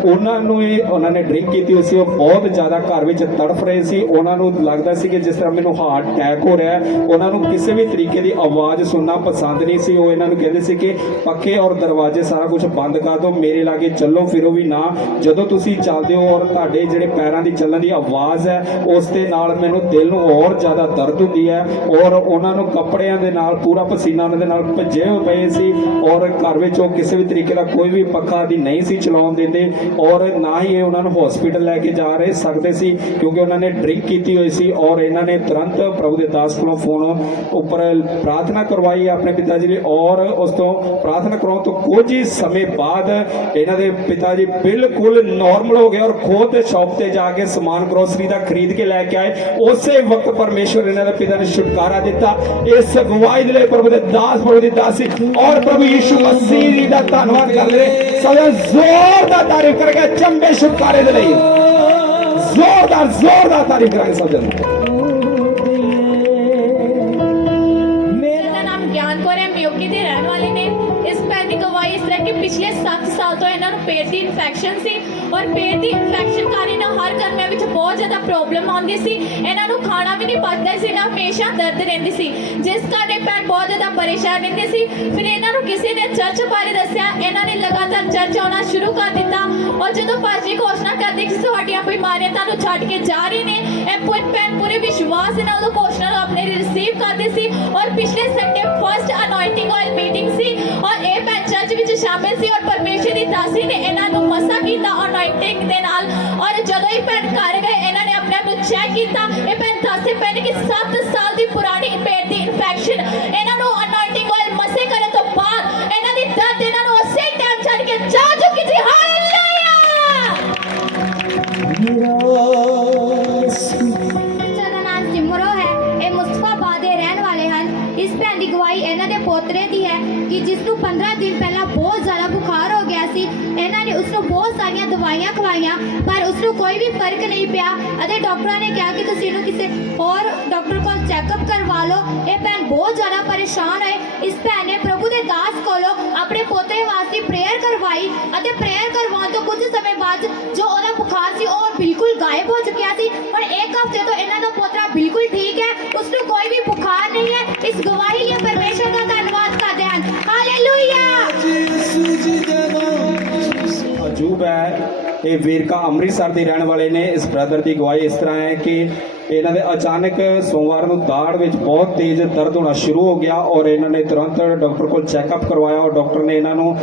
ਉਹਨਾਂ ਨੂੰ ਹੀ ਉਹਨਾਂ ਨੇ ਡਰਿੰਕ ਕੀਤੀ ਹੋਈ ਸੀ। ਉਹ ਬਹੁਤ ਜ਼ਿਆਦਾ ਘਰ ਵਿੱਚ ਤੜਫ ਰਹੇ ਸੀ। ਉਹਨਾਂ ਨੂੰ ਲੱਗਦਾ ਸੀ ਕਿ ਜਿਸ ਤਰ੍ਹਾਂ ਮੈਨੂੰ ਹਾਰਟ ਅਟੈਕ ਹੋ ਰਿਹਾ ਹੈ। ਉਹਨਾਂ ਨੂੰ ਕਿਸੇ ਵੀ ਤਰੀਕੇ ਦੀ ਆਵਾਜ਼ ਸੁਣਨਾ ਪਸੰਦ ਨਹੀਂ ਸੀ। ਉਹ ਇਹਨਾਂ ਨੂੰ ਕਹਿੰਦੇ ਸੀ ਕਿ ਪੱਖੇ ਔਰ ਦਰਵਾਜ਼ੇ ਸਾਰਾ ਕੁਝ ਬੰਦ ਕਰ ਦਿਓ, ਮੇਰੇ ਲਾਗੇ ਚੱਲੋ ਫਿਰੋ ਵੀ ਨਾ। ਜਦੋਂ ਤੁਸੀਂ ਚੱਲਦੇ ਹੋ ਔਰ ਤੁਹਾਡੇ ਜਿਹੜੇ ਪੈਰਾਂ ਦੀ ਚੱਲਣ ਦੀ ਆਵਾਜ਼ ਹੈ ਉਸ ਦੇ ਨਾਲ ਮੈਨੂੰ ਦਿਲ ਨੂੰ ਹੋਰ ਜ਼ਿਆਦਾ ਦਰਦ ਹੁੰਦੀ ਹੈ ਔਰ ਉਹਨਾਂ ਨੂੰ ਕੱਪੜਿਆਂ ਦੇ ਨਾਲ ਪੂਰਾ ਪਸੀਨਾ ਉਹਨਾਂ ਦੇ ਨਾਲ ਭਿੱਜੇ ਹੋਏ ਪਏ ਸੀ ਔਰ ਘਰ ਵਿੱਚ ਉਹ ਕਿਸੇ ਵੀ ਤਰੀਕੇ ਦਾ ਕੋਈ ਵੀ ਪੱਖਾ ਆਦਿ ਨਹੀਂ ਸੀ ਚਲਾਉਣ ਦਿੰਦੇ ਔਰ ਨਾ ਹੀ ਇਹ ਉਹਨਾਂ ਨੂੰ ਹਸਪੀਟਲ ਲੈ ਕੇ ਜਾ ਰਹੇ ਸਕਦੇ ਸੀ ਕਿਉਂਕਿ ਉਹਨਾਂ ਨੇ ਡਰਿੰਕ ਕੀਤੀ ਹੋਈ ਸੀ ਔਰ ਇਹਨਾਂ ਨੇ ਤੁਰੰਤ ਪ੍ਰਭੂ ਦੇ ਦਾਸ ਕੋਲੋਂ ਫੋਨ ਉੱਪਰ ਪ੍ਰਾਰਥਨਾ ਕਰਵਾਈ ਆਪਣੇ ਪਿਤਾ ਜੀ ਲਈ ਔਰ ਉਸ ਤੋਂ ਪ੍ਰਾਰਥਨਾ ਕਰਾਉਣ ਤੋਂ ਕੁਝ ਹੀ ਸਮੇਂ ਬਾਅਦ ਇਹਨਾਂ ਦੇ ਪਿਤਾ ਜੀ ਬਿਲਕੁਲ ਨਾਰਮਲ ਹੋ ਗਏ ਔਰ ਖੁਦ ਤੇ ਸ਼ਾਪ ਤੇ ਜਾ ਕੇ ਸਮਾਨ ਗਰੋਸਰੀ ਦਾ ਖਰੀਦ ਕੇ ਲੈ ਕੇ ਆਏ। ਉਸੇ ਵਕਤ ਪਰਮੇਸ਼ਵਰ ਇਹਨਾਂ ਦੇ ਪਿਤਾ ਨੇ ਛੁਟਕਾਰਾ ਦਿੱਤਾ। ਇਸ ਗਵਾਹੀ ਦੇ ਲਈ ਪ੍ਰਭੂ ਦੇ ਦਾਸ, ਪ੍ਰਭੂ ਦੀ ਦਾਸੀ ਔਰ ਪ੍ਰਭੂ ਯਿਸੂ ਮਸੀਹ ਜੀ ਦਾ ਧੰਨਵਾਦ ਕਰਦੇ ਸਭ ਜ਼ੋਰਦਾਰ ਤਾਰੀਫ ਕਰਕੇ ਚੰਬੇ ਛੁਟਕਾਰੇ ਦੇ ਲਈ ਜ਼ੋਰਦਾਰ ਤਾਰੀਫ ਕਰਾਂਗੇ ਸਭ ਜਨ। मेरा नाम ज्ञान कौर है, मियोकी ਦੇ ਰਹਿਣ ਵਾਲੇ ਨੇ। ਇਸ ਭੈਣ ਦੀ ਗਵਾਹੀ ਇਸ ਤਰ੍ਹਾਂ ਕਿ ਪਿਛਲੇ 7 ਸਾਲ ਤੋਂ ਇਹਨਾਂ ਨੂੰ ਪੇਟ ਦੀ ਇਨਫੈਕਸ਼ਨ ਸੀ ਔਰ ਪੇਟ ਦੀ ਇਨਫੈਕਸ਼ਨ ਕਾਰਨ ਹਰ ਗਰਮੀਆਂ ਵਿੱਚ ਬਹੁਤ ਜ਼ਿਆਦਾ ਪ੍ਰੋਬਲਮ ਆਉਂਦੀ ਸੀ। ਇਹਨਾਂ ਨੂੰ ਖਾਣਾ ਵੀ ਨਹੀਂ ਪਚਦਾ ਸੀ, ਨਾ ਹਮੇਸ਼ਾ ਦਰਦ ਰਹਿੰਦੀ ਸੀ, ਜਿਸ ਕਾਰਨ ਇਹ ਭੈਣ ਬਹੁਤ ਜ਼ਿਆਦਾ ਪਰੇਸ਼ਾਨ ਰਹਿੰਦੀ ਸੀ। ਫਿਰ ਇਹਨਾਂ ਨੂੰ ਕਿਸੇ ਨੇ ਚਰਚ ਬਾਰੇ ਦੱਸਿਆ। ਇਹਨਾਂ ਨੇ ਲਗਾਤਾਰ ਚਰਚ ਆਉਣਾ ਸ਼ੁਰੂ ਕਰ ਦਿੱਤਾ ਔਰ ਜਦੋਂ ਪਾਸਟਰ ਘੋਸ਼ਣਾ ਕਰਦੇ ਕਿ ਤੁਹਾਡੀਆਂ ਬਿਮਾਰੀਆਂ ਤੁਹਾਨੂੰ ਛੱਡ ਕੇ ਜਾ ਰਹੀ ਨੇ, ਇਹ ਭੈਣ ਪੂਰੇ ਵਿਸ਼ਵਾਸ ਦੇ ਨਾਲ ਉਹ ਘੋਸ਼ਣਾ ਨੂੰ ਆਪਣੇ ਲਈ ਰਿਸੀਵ ਕਰਦੀ ਸੀ ਔਰ ਪਿਛਲੇ Sunday first anointing oil meeting ਸੀ ਔਰ ਇਹ ਭੈਣ ਚਰਚ ਵਿੱਚ ਸ਼ਾਮਿਲ ਸੀ ਔਰ ਪਰਮੇਸ਼ਰ ਦੀ ਦਾਸੀ ਨੇ ਇਹਨਾਂ ਨੂੰ ਮਸਾ ਕੀਤਾ ਅਨੋਇੰਟਿੰਗ ਦੇ ਨਾਲ ਔਰ ਜਦੋਂ ਹੀ ਭੈਣ ਘਰ ਗਏ ਇਹਨਾਂ ਨੇ ਆਪਣੇ ਆਪ ਨੂੰ ਚੈੱਕ ਕੀਤਾ ਇਹ ਭੈਣ ਦੱਸਦੇ ਪਏ ਨੇ ਕਿ 7 ਸਾਲ ਦੀ ਪੁਰਾਣੀ ਪੇਟ ਦੀ ਇਨਫੈਕਸ਼ਨ ਇਹਨਾਂ ਨੂੰ ਅਨਾਇੰਟਿੰਗ ਆਇਲ ਮਸੇ ਕਰਨ ਤੋਂ ਬਾਅਦ ਇਹਨਾਂ ਦੀ ਦਰਦ ਇਹਨਾਂ ਨੂੰ ਉਸੇ ਟਾਈਮ ਛੱਡ ਕੇ ਜਾ ਚੁੱਕੀ ਸੀ ਹਾਲੇਲੂਇਆ ਬੱਚਾ ਦਾ ਨਾਮ ਸਿਮਰੋ ਹੈ ਇਹ ਮੁਸਤਫਾਬਾਦ ਦੇ ਰਹਿਣ ਵਾਲੇ ਹਨ ਇਸ ਭੈਣ ਦੀ ਗਵਾਹੀ ਇਹਨਾਂ ਦੇ ਪੋਤਰੇ ਦੀ ਹੈ ਕਿ ਜਿਸ ਨੂੰ 15 ਦਿਨ ਪਹਿਲਾਂ ਬਹੁਤ ਜ਼ਿਆਦਾ ਬੁਖਾਰ ਹੋ ਗਿਆ ਸੀ ਇਹਨਾਂ ਨੇ ਉਸ ਨੂੰ ਬਹੁਤ ਸਾਰੀਆਂ ਦਵਾਈਆਂ ਖਵਾਈਆਂ ਪਰ ਉਸ ਨੂੰ ਕੋਈ ਵੀ ਫਰਕ ਨਹੀਂ ਪਿਆ ਅਤੇ ਡਾਕਟਰਾਂ ਨੇ ਕਿਹਾ ਕਿ ਤੁਸੀਂ ਇਹਨੂੰ ਕਿਸੇ ਹੋਰ ਡਾਕਟਰ ਕੋਲ ਚੈੱਕਅਪ ਕਰਵਾ ਲਓ ਇਹ ਭੈਣ ਬਹੁਤ ਜ਼ਿਆਦਾ ਪਰੇਸ਼ਾਨ ਹੈ ਇਸ ਭੈਣ ਨੇ ਪ੍ਰਭੂ ਦੇ ਦਾਸ ਕੋਲੋਂ ਆਪਣੇ ਪੋਤਰੇ ਵਾਸਤੇ ਪ੍ਰੇਅਰ ਕਰਵਾਈ ਅਤੇ ਪ੍ਰੇਅਰ ਕਰਵਾਉਣ ਤੋਂ ਕੁਝ ਸਮੇਂ ਬਾਅਦ ਜੋ ਉਹਦਾ ਬੁਖਾਰ ਸੀ ਉਹ ਬਿਲਕੁਲ ਗਾਇਬ ਹੋ ਚੁੱਕਿਆ ਸੀ ਹੁਣ ਇੱਕ ਹਫ਼ਤੇ ਤੋਂ ਇਹਨਾਂ ਦਾ ਪੋਤਰਾ ਬਿਲਕੁਲ ਠੀਕ ਹੈ ਉਸ ਨੂੰ ਕੋਈ ਵੀ ਬੁਖਾਰ ਨਹੀਂ ਹੈ ਇਸ ਗਵਾਹੀ ਲਈ ਪਰਮੇਸ਼ਰ ਦਾ ਧੰਨਵਾਦ ਕਰਦੇ ਹਨ ਹਾਲੇਲੂਇਆ ਅਜੂਬ ਹੈ ਇਹ ਵੇਰਕਾ ਅੰਮ੍ਰਿਤਸਰ ਦੇ ਰਹਿਣ ਵਾਲੇ ਨੇ ਇਸ ਬ੍ਰਦਰ ਦੀ ਗਵਾਹੀ ਇਸ ਤਰ੍ਹਾਂ ਹੈ ਕਿ ਇਹਨਾਂ ਦੇ ਅਚਾਨਕ ਸੋਮਵਾਰ ਨੂੰ ਦਾੜ ਵਿੱਚ ਬਹੁਤ ਤੇਜ਼ ਦਰਦ ਹੋਣਾ ਸ਼ੁਰੂ ਹੋ ਗਿਆ ਔਰ ਇਹਨਾਂ ਨੇ ਤੁਰੰਤ ਡਾਕਟਰ ਕੋਲ ਚੈੱਕਅਪ ਕਰਵਾਇਆ ਔਰ ਡਾਕਟਰ ਨੇ ਇਹਨਾਂ ਨੂੰ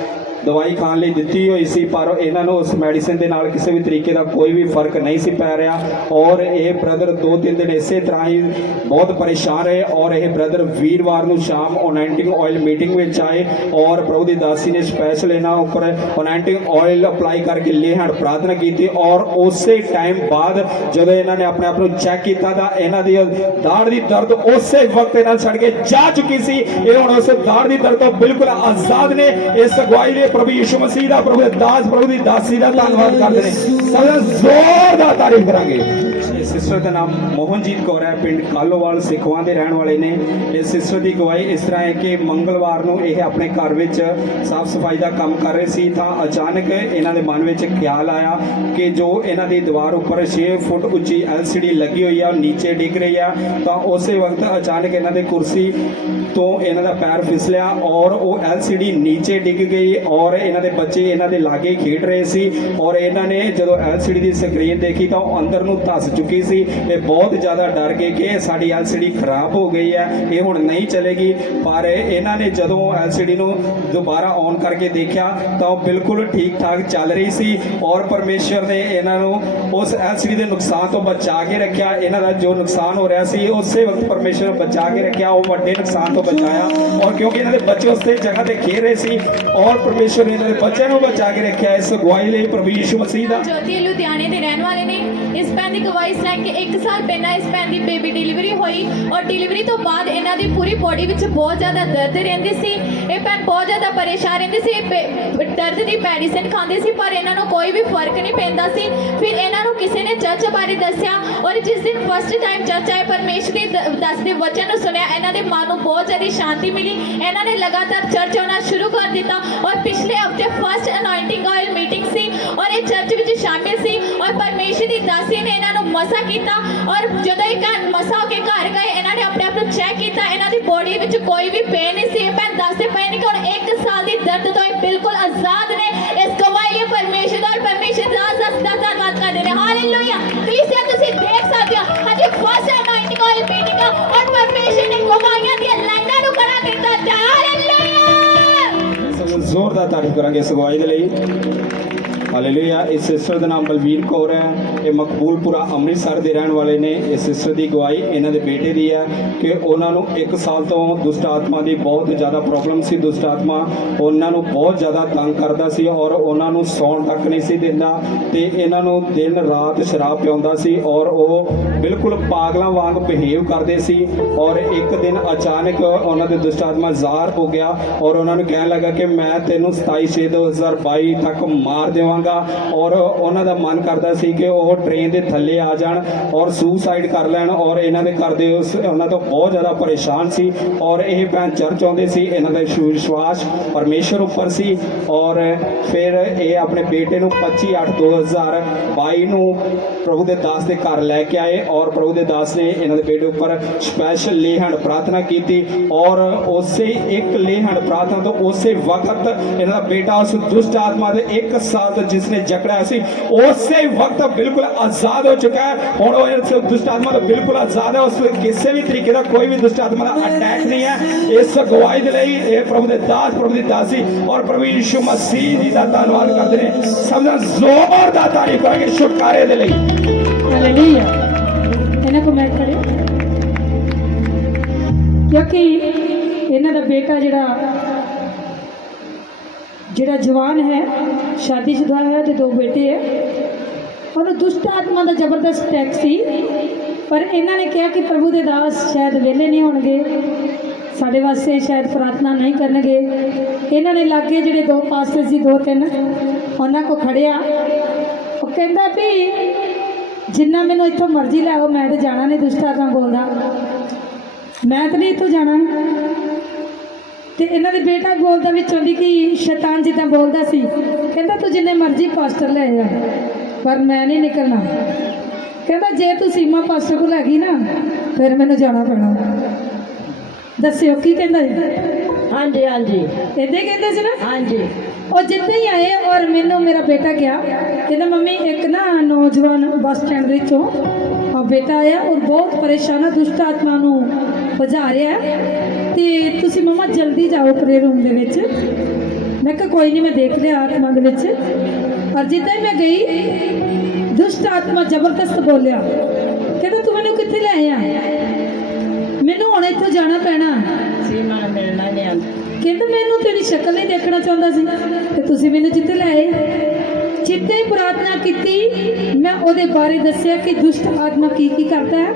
ਦਵਾਈ ਖਾਣ ਲਈ ਦਿੱਤੀ ਹੋਈ ਸੀ ਪਰ ਇਹਨਾਂ ਨੂੰ ਉਸ ਮੈਡੀਸਿਨ ਦੇ ਨਾਲ ਕਿਸੇ ਵੀ ਤਰੀਕੇ ਦਾ ਕੋਈ ਵੀ ਫਰਕ ਨਹੀਂ ਸੀ ਪੈ ਰਿਹਾ ਔਰ ਇਹ ਬ੍ਰਦਰ 2-3 ਦਿਨ ਇਸੇ ਤਰ੍ਹਾਂ ਹੀ ਬਹੁਤ ਪਰੇਸ਼ਾਨ ਰਹੇ ਔਰ ਇਹ ਬ੍ਰਦਰ ਵੀਰਵਾਰ ਨੂੰ ਸ਼ਾਮ ਅਨਾਇੰਟਿੰਗ ਆਇਲ ਮੀਟਿੰਗ ਵਿੱਚ ਆਏ ਔਰ ਪ੍ਰਭੂ ਦੀ ਦਾਸੀ ਨੇ ਸਪੈਸ਼ਲ ਇਹਨਾਂ ਉੱਪਰ ਅਨਾਇੰਟਿੰਗ ਆਇਲ ਅਪਲਾਈ ਕਰਕੇ ਲੇਹਣ ਪ੍ਰਾਰਥਨਾ ਕੀਤੀ ਔਰ ਉਸੇ ਟਾਈਮ ਬਾਅਦ ਜਦੋਂ ਇਹਨਾਂ ਨੇ ਆਪਣੇ ਆਪ ਨੂੰ ਚੈੱਕ ਕੀਤਾ ਤਾਂ ਇਹਨਾਂ ਦੀ ਦਾੜ ਦੀ ਦਰਦ ਉਸੇ ਵਕਤ ਇਹਨਾਂ ਛੱਡ ਕੇ ਜਾ ਚੁੱਕੀ ਸੀ ਇਹ ਹੁਣ ਉਸ ਦਾੜ ਦੀ ਦਰਦ ਤੋਂ ਬਿਲਕੁਲ ਆਜ਼ਾਦ ਨੇ ਇਸ ਗਵਾਹੀ ਲਈ ਪ੍ਰਭੂ ਯਿਸੂ ਮਸੀਹ ਦਾ ਪ੍ਰਭੂ ਦੇ ਦਾਸ ਪ੍ਰਭੂ ਦੀ ਦਾਸੀ ਦਾ ਧੰਨਵਾਦ ਕਰਦੇ ਨੇ ਸਭ ਜ਼ੋਰਦਾਰ ਤਾਰੀਫ ਕਰਾਂਗੇ ਸਿਸਟਰ ਦਾ ਨਾਮ ਮੋਹਨਜੀਤ ਕੌਰ ਹੈ ਪਿੰਡ ਕਾਲੋਵਾਲ ਸਿੱਖਵਾਂ ਦੇ ਰਹਿਣ ਵਾਲੇ ਨੇ ਇਹ ਸਿਸਟਰ ਦੀ ਗਵਾਹੀ ਇਸ ਤਰ੍ਹਾਂ ਹੈ ਕਿ ਮੰਗਲਵਾਰ ਨੂੰ ਇਹ ਆਪਣੇ ਘਰ ਵਿੱਚ ਸਾਫ਼ ਸਫਾਈ ਦਾ ਕੰਮ ਕਰ ਰਹੇ ਸੀ ਤਾਂ ਅਚਾਨਕ ਇਹਨਾਂ ਦੇ ਮਨ ਵਿੱਚ ਖਿਆਲ ਆਇਆ ਕਿ ਜੋ ਇਹਨਾਂ ਦੀ ਦੀਵਾਰ ਉੱਪਰ 6 ਫੁੱਟ ਉੱਚੀ LCD ਲੱਗੀ ਹੋਈ ਆ ਉਹ ਨੀਚੇ ਡਿੱਗ ਰਹੀ ਆ ਤਾਂ ਉਸੇ ਵਕਤ ਅਚਾਨਕ ਇਹਨਾਂ ਦੇ ਕੁਰਸੀ ਤੋਂ ਇਹਨਾਂ ਦਾ ਪੈਰ ਫਿਸਲਿਆ ਔਰ ਉਹ LCD ਨੀਚੇ ਡਿੱਗ ਗਈ ਔਰ ਇਹਨਾਂ ਦੇ ਬੱਚੇ ਇਹਨਾਂ ਦੇ ਲਾਗੇ ਖੇਡ ਰਹੇ ਸੀ ਔਰ ਇਹਨਾਂ ਨੇ ਜਦੋਂ LCD ਦੀ ਸਕਰੀਨ ਦੇਖੀ ਤਾਂ ਉਹ ਅੰਦਰ ਨੂੰ ਧੱਸ ਚੁੱਕੀ ਸੀ ਇਹ ਬਹੁਤ ਜ਼ਿਆਦਾ ਡਰ ਗਏ ਕਿ ਸਾਡੀ LCD ਖਰਾਬ ਹੋ ਗਈ ਹੈ ਇਹ ਹੁਣ ਨਹੀਂ ਚੱਲੇਗੀ ਪਰ ਇਹਨਾਂ ਨੇ ਜਦੋਂ LCD ਨੂੰ ਦੁਬਾਰਾ ਔਨ ਕਰਕੇ ਦੇਖਿਆ ਤਾਂ ਉਹ ਬਿਲਕੁਲ ਠੀਕ ਠਾਕ ਚੱਲ ਰਹੀ ਸੀ ਔਰ ਪਰਮੇਸ਼ਰ ਨੇ ਇਹਨਾਂ ਨੂੰ ਉਸ LCD ਦੇ ਨੁਕਸਾਨ ਤੋਂ ਬਚਾ ਕੇ ਰੱਖਿਆ ਇਹਨਾਂ ਦਾ ਜੋ ਨੁਕਸਾਨ ਹੋ ਰਿਹਾ ਸੀ ਉਸੇ ਵਕਤ ਪਰਮੇਸ਼ਰ ਨੇ ਬਚਾ ਕੇ ਰੱਖਿਆ ਉਹ ਵੱਡੇ ਨੁਕਸਾਨ ਤੋਂ ਬਚਾਇਆ ਔਰ ਕਿਉਂਕਿ ਇਹਨਾਂ ਦੇ ਬੱਚੇ ਉਸੇ ਜਗ੍ਹਾ ਤੇ ਖੇਡ ਰਹੇ ਸੀ ਔਰ ਪਰਮੇਸ਼ਰ ਨੇ ਇਹਨਾਂ ਦੇ ਬੱਚਿਆਂ ਨੂੰ ਬਚਾ ਕੇ ਰੱਖਿਆ ਇਸ ਗਵਾਹੀ ਲਈ ਪ੍ਰਭੂ ਯਿਸੂ ਮਸੀਹ ਦਾ ਜੋਤੀ ਲੁਧਿਆਣੇ ਦੇ ਰਹਿਣ ਵਾਲੇ ਨੇ ਇਸ ਭੈਣ ਦੀ ਗਵਾਹੀ ਇਸ ਕਿ 1 ਸਾਲ ਪਹਿਲਾਂ ਇਸ ਭੈਣ ਦੀ ਬੇਬੀ ਡਿਲੀਵਰੀ ਹੋਈ ਔਰ ਡਿਲੀਵਰੀ ਤੋਂ ਬਾਅਦ ਇਹਨਾਂ ਦੀ ਪੂਰੀ ਬੋਡੀ ਵਿੱਚ ਬਹੁਤ ਜ਼ਿਆਦਾ ਦਰਦ ਰਹਿੰਦੀ ਸੀ ਇਹ ਭੈਣ ਬਹੁਤ ਜ਼ਿਆਦਾ ਪਰੇਸ਼ਾਨ ਰਹਿੰਦੀ ਸੀ ਦਰਦ ਦੀ ਮੈਡੀਸਿਨ ਖਾਂਦੇ ਸੀ ਪਰ ਇਹਨਾਂ ਨੂੰ ਕੋਈ ਵੀ ਫਰਕ ਨਹੀਂ ਪੈਂਦਾ ਸੀ ਫਿਰ ਇਹਨਾਂ ਨੂੰ ਕਿਸੇ ਨੇ ਚਰਚ ਬਾਰੇ ਦੱਸਿਆ ਔਰ ਜਿਸ ਦਿਨ ਫਸਟ ਟਾਈਮ ਚਰਚ ਆਏ ਪਰਮੇਸ਼ਰ ਦੀ ਦੱਸਦੇ ਵਚਨ ਨੂੰ ਸੁਣਿਆ ਇਹਨਾਂ ਦੇ ਮਨ ਨੂੰ ਬਹੁਤ ਜ਼ਿਆਦਾ ਸ਼ਾਂਤੀ ਮਿਲੀ ਇਹਨਾਂ ਨੇ ਲਗਾਤਾਰ ਚਰਚ ਆਉਣਾ ਸ਼ੁਰੂ ਕਰ ਦਿੱਤਾ ਔਰ ਪਿਛਲੇ ਹਫਤੇ ਫਸਟ ਅਨਾਇੰਟਿੰਗ ਆਇਲ ਮੀਟਿੰਗ ਸੀ ਔਰ ਇਹ ਚਰਚ ਵਿੱਚ ਸ਼ਾਮਿਲ ਸੀ ਔਰ ਪਰਮੇਸ਼ਰ ਦੀ ਦਾਸੀ ਨੇ ਇਹਨਾਂ ਨੂੰ ਮਸਾ ਕੀਤਾ ਔਰ ਜਦੋਂ ਇਹ ਮਸਾ ਹੋ ਕੇ ਘਰ ਗਏ ਇਹਨਾਂ ਨੇ ਆਪਣੇ ਆਪ ਨੂੰ ਚੈੱਕ ਕੀਤਾ ਇਹਨਾਂ ਦੀ ਬੋਡੀ ਵਿੱਚ ਕੋਈ ਵੀ ਪੇਨ ਨਹੀਂ ਸੀ ਭੈਣ ਦੱਸਦੇ ਪਏ ਨੇ ਕਿ ਹੁਣ 1 ਸਾਲ ਦੀ ਦਰਦ ਤੋਂ ਇਹ ਬਿਲਕੁਲ ਆਜ਼ਾਦ ਨੇ ਇਸ ਗਵਾਹੀ ਲਈ ਪਰਮੇਸ਼ਰ ਦਾ ਔਰ ਪਰਮੇਸ਼ਰ ਦਾ ਧੰਨਵਾਦ ਕਰਦੇ ਨੇ ਹਾਲੇਲੂਇਆ ਪਲੀਜ਼ ਤੁਸੀਂ ਦੇਖ ਸਕਦੇ ਹੋ ਅੱਜ ਫਸਟ ਅਨਾਇੰਟਿੰਗ ਆਇਲ ਮੀਟਿੰਗ ਔਰ ਪਰਮੇਸ਼ਰ ਨੇ ਗਵਾਹੀਆਂ ਦੀਆਂ ਲਾਈਨਾਂ ਨੂੰ ਖੜਾ ਕੀਤਾ ਹਾਲੇਲੂਇਆ ਸਭ ਜ਼ੋਰਦਾਰ ਤਾਰੀਫ ਕਰਾਂਗੇ ਇਸ ਗਵਾਹੀ ਦੇ ਲਈ ਹਾਲੇਲੂਇਆ ਇਸ ਸਿਸਟਰ ਦਾ ਨਾਮ ਬਲਵੀਰ ਕੌਰ ਹੈ ਇਹ ਮਕਬੂਲਪੁਰਾ ਅੰਮ੍ਰਿਤਸਰ ਦੇ ਰਹਿਣ ਵਾਲੇ ਨੇ ਇਸ ਸਿਸਟਰ ਦੀ ਗਵਾਹੀ ਇਹਨਾਂ ਦੇ ਬੇਟੇ ਦੀ ਹੈ ਕਿ ਉਹਨਾਂ ਨੂੰ 1 ਸਾਲ ਤੋਂ ਦੁਸ਼ਟ ਆਤਮਾ ਦੀ ਬਹੁਤ ਜ਼ਿਆਦਾ ਪ੍ਰੋਬਲਮ ਸੀ ਦੁਸ਼ਟ ਆਤਮਾ ਉਹਨਾਂ ਨੂੰ ਬਹੁਤ ਜ਼ਿਆਦਾ ਤੰਗ ਕਰਦਾ ਸੀ ਔਰ ਉਹਨਾਂ ਨੂੰ ਸੌਣ ਤੱਕ ਨਹੀਂ ਸੀ ਦਿੰਦਾ ਤੇ ਇਹਨਾਂ ਨੂੰ ਦਿਨ ਰਾਤ ਸ਼ਰਾਬ ਪਿਆਉਂਦਾ ਸੀ ਔਰ ਉਹ ਬਿਲਕੁਲ ਪਾਗਲਾਂ ਵਾਂਗ ਬਿਹੇਵ ਕਰਦੇ ਸੀ ਔਰ ਇੱਕ ਦਿਨ ਅਚਾਨਕ ਉਹਨਾਂ ਦੇ ਦੁਸ਼ਟ ਆਤਮਾ ਜ਼ਾਹਰ ਹੋ ਗਿਆ ਔਰ ਉਹਨਾਂ ਨੂੰ ਕਹਿਣ ਲੱਗਾ ਕਿ ਮੈਂ ਤੈਨੂੰ 27/6/2022 ਤੱਕ ਮਾਰ ਦੇਵਾਂਗਾ ਔਰ ਉਹਨਾਂ ਦਾ ਮਨ ਕਰਦਾ ਸੀ ਕਿ ਉਹ ਟ੍ਰੇਨ ਦੇ ਥੱਲੇ ਆ ਜਾਣ ਔਰ ਸੁਸਾਈਡ ਕਰ ਲੈਣ ਔਰ ਇਹਨਾਂ ਦੇ ਘਰ ਦੇ ਉਹਨਾਂ ਤੋਂ ਬਹੁਤ ਜ਼ਿਆਦਾ ਪਰੇਸ਼ਾਨ ਸੀ ਔਰ ਇਹ ਭੈਣ ਚਰਚ ਆਉਂਦੇ ਸੀ ਇਹਨਾਂ ਦਾ ਵਿਸ਼ਵਾਸ ਪਰਮੇਸ਼ਰ ਉੱਪਰ ਸੀ ਔਰ ਫਿਰ ਇਹ ਆਪਣੇ ਬੇਟੇ ਨੂੰ 25/8/2022 ਨੂੰ ਪ੍ਰਭੂ ਦੇ ਦਾਸ ਦੇ ਘਰ ਲੈ ਕੇ ਆਏ ਔਰ ਪ੍ਰਭੂ ਦੇ ਦਾਸ ਨੇ ਇਹਨਾਂ ਦੇ ਬੇਟੇ ਉੱਪਰ ਸਪੈਸ਼ਲ ਲੇਹਣ ਪ੍ਰਾਰਥਨਾ ਕੀਤੀ ਔਰ ਉਸੇ ਇੱਕ ਲੇਹਣ ਪ੍ਰਾਰਥਨਾ ਤੋਂ ਉਸੇ ਵਕਤ ਇਹਨਾਂ ਦਾ ਬੇਟਾ ਉਸ ਦੁਸ਼ਟ ਆਤਮਾ ਦੇ 1 ਸਾਲ ਤੋਂ जिसने जकड़ा सी उसे वक्त बिल्कुल आजाद हो चुका है। हुण वो इस दुष्ट आत्मा तो बिल्कुल आजाद है, उस किसी भी तरीके का कोई भी दुष्ट आत्मा का अटैक नहीं है। इस गवाही दे लई ये प्रभु दे दास प्रभु दी दासी और प्रभु यीशु मसीह जी दा धन्नवाद करते हैं। सब जोरदार तारीफ करेंगे छुटकारे दे लई। हालेलुया। ਇਹਨਾਂ ਕੋ ਮੈਂ ਕਰੇ ਕਿਉਂਕਿ ਇਹਨਾਂ ਦਾ ਬੇਟਾ ਜਿਹੜਾ ਜਵਾਨ ਹੈ, ਸ਼ਾਦੀशुदा ਹੈ ਤੇ 2 ਬੇਟੇ ਹੈ। ਉਹਨੂੰ ਦੁਸ਼ਟ ਆਤਮਾ ਦਾ ਜ਼ਬਰਦਸਤ ਅਟੈਕ ਸੀ, ਪਰ ਇਹਨਾਂ ਨੇ ਕਿਹਾ ਕਿ ਪ੍ਰਭੂ ਦੇ ਦਾਸ ਸ਼ਾਇਦ ਵਿਹਲੇ ਨਹੀਂ ਹੋਣਗੇ, ਸਾਡੇ ਵਾਸਤੇ ਸ਼ਾਇਦ ਪ੍ਰਾਰਥਨਾ ਨਹੀਂ ਕਰਨਗੇ। ਇਹਨਾਂ ਨੇ ਲਾਗੇ ਜਿਹੜੇ 2 ਪਾਸਟਰ ਸੀ 2-3 ਉਹਨਾਂ ਕੋ ਖੜਿਆ। ਉਹ ਕਹਿੰਦਾ ਵੀ ਜਿੰਨਾ ਮੈਨੂੰ ਇੱਥੋਂ ਮਰਜ਼ੀ ਲੈ ਆਓ, ਮੈਂ ਤਾਂ ਜਾਣਾ ਨਹੀਂ। ਦੁਸ਼ਟ ਆਤਮਾ ਬੋਲਦਾ ਮੈਂ ਤਾਂ ਨਹੀਂ ਇੱਥੋਂ ਜਾਣਾ। ਤੇ ਇਹਨਾਂ ਦੇ ਬੇਟਾ ਬੋਲਦਾ ਵਿੱਚੋਂ ਦੀ ਕਿ ਸ਼ੈਤਾਨ ਜਿੱਦਾਂ ਬੋਲਦਾ ਸੀ, ਕਹਿੰਦਾ ਤੂੰ ਜਿੰਨੇ ਮਰਜ਼ੀ ਪਾਸਟਰ ਲੈ ਆ ਪਰ ਮੈਂ ਨਹੀਂ ਨਿਕਲਣਾ। ਕਹਿੰਦਾ ਜੇ ਤੂੰ ਸੀਮਾ ਪਾਸਟਰ ਕੋਲ ਹੈਗੀ ਨਾ ਫਿਰ ਮੈਨੂੰ ਜਾਣਾ ਪੈਣਾ। ਦੱਸਿਓ ਕੀ ਕਹਿੰਦਾ ਜੀ? ਹਾਂਜੀ ਹਾਂਜੀ ਇੱਦਾਂ ਹੀ ਕਹਿੰਦੇ ਸੀ ਨਾ। ਹਾਂਜੀ ਉਹ ਜਿੱਦਾਂ ਹੀ ਆਏ ਔਰ ਮੈਨੂੰ ਮੇਰਾ ਬੇਟਾ ਗਿਆ, ਕਹਿੰਦਾ ਮੰਮੀ ਇੱਕ ਨਾ ਨੌਜਵਾਨ ਬੱਸ ਸਟੈਂਡ ਦੇ ਵਿੱਚੋਂ ਬੇਟਾ ਆਇਆ ਔਰ ਬਹੁਤ ਪਰੇਸ਼ਾਨ ਆ, ਦੁਸ਼ਟ ਆਤਮਾ ਨੂੰ ਭਜਾ ਰਿਹਾ ਤੇ ਤੁਸੀਂ ਮੰਮਾ ਜਲਦੀ ਜਾਓ ਪ੍ਰੇ ਰੂਮ ਦੇ ਵਿੱਚ। ਮੈਂ ਕਿਹਾ ਕੋਈ ਨਹੀਂ, ਮੈਂ ਦੇਖ ਲਿਆ ਆਤਮਾ ਦੇ ਵਿੱਚ। ਪਰ ਜਿੱਦਾਂ ਹੀ ਮੈਂ ਗਈ ਦੁਸ਼ਟ ਆਤਮਾ ਜ਼ਬਰਦਸਤ ਬੋਲਿਆ, ਕਹਿੰਦਾ ਤੂੰ ਮੈਨੂੰ ਕਿੱਥੇ ਲੈ ਆਇਆ? ਮੈਨੂੰ ਹੁਣ ਇੱਥੋਂ ਜਾਣਾ ਪੈਣਾ। ਸੀਮਾ ਨਾਲ ਮਿਲਣਾ ਨਹੀਂ ਆਉਂਦਾ। ਕਹਿੰਦਾ ਮੈਨੂੰ ਤੇਰੀ ਸ਼ਕਲ ਨਹੀਂ ਦੇਖਣਾ ਚਾਹੁੰਦਾ ਸੀ ਤੇ ਤੁਸੀਂ ਮੈਨੂੰ ਜਿੱਥੇ ਲੈ ਆਏ। ਜਿੱਦਾਂ ਹੀ ਪ੍ਰਾਰਥਨਾ ਕੀਤੀ ਮੈਂ ਉਹਦੇ ਬਾਰੇ ਦੱਸਿਆ ਕਿ ਦੁਸ਼ਟ ਆਤਮਾ ਕੀ ਕਰਦਾ ਹੈ।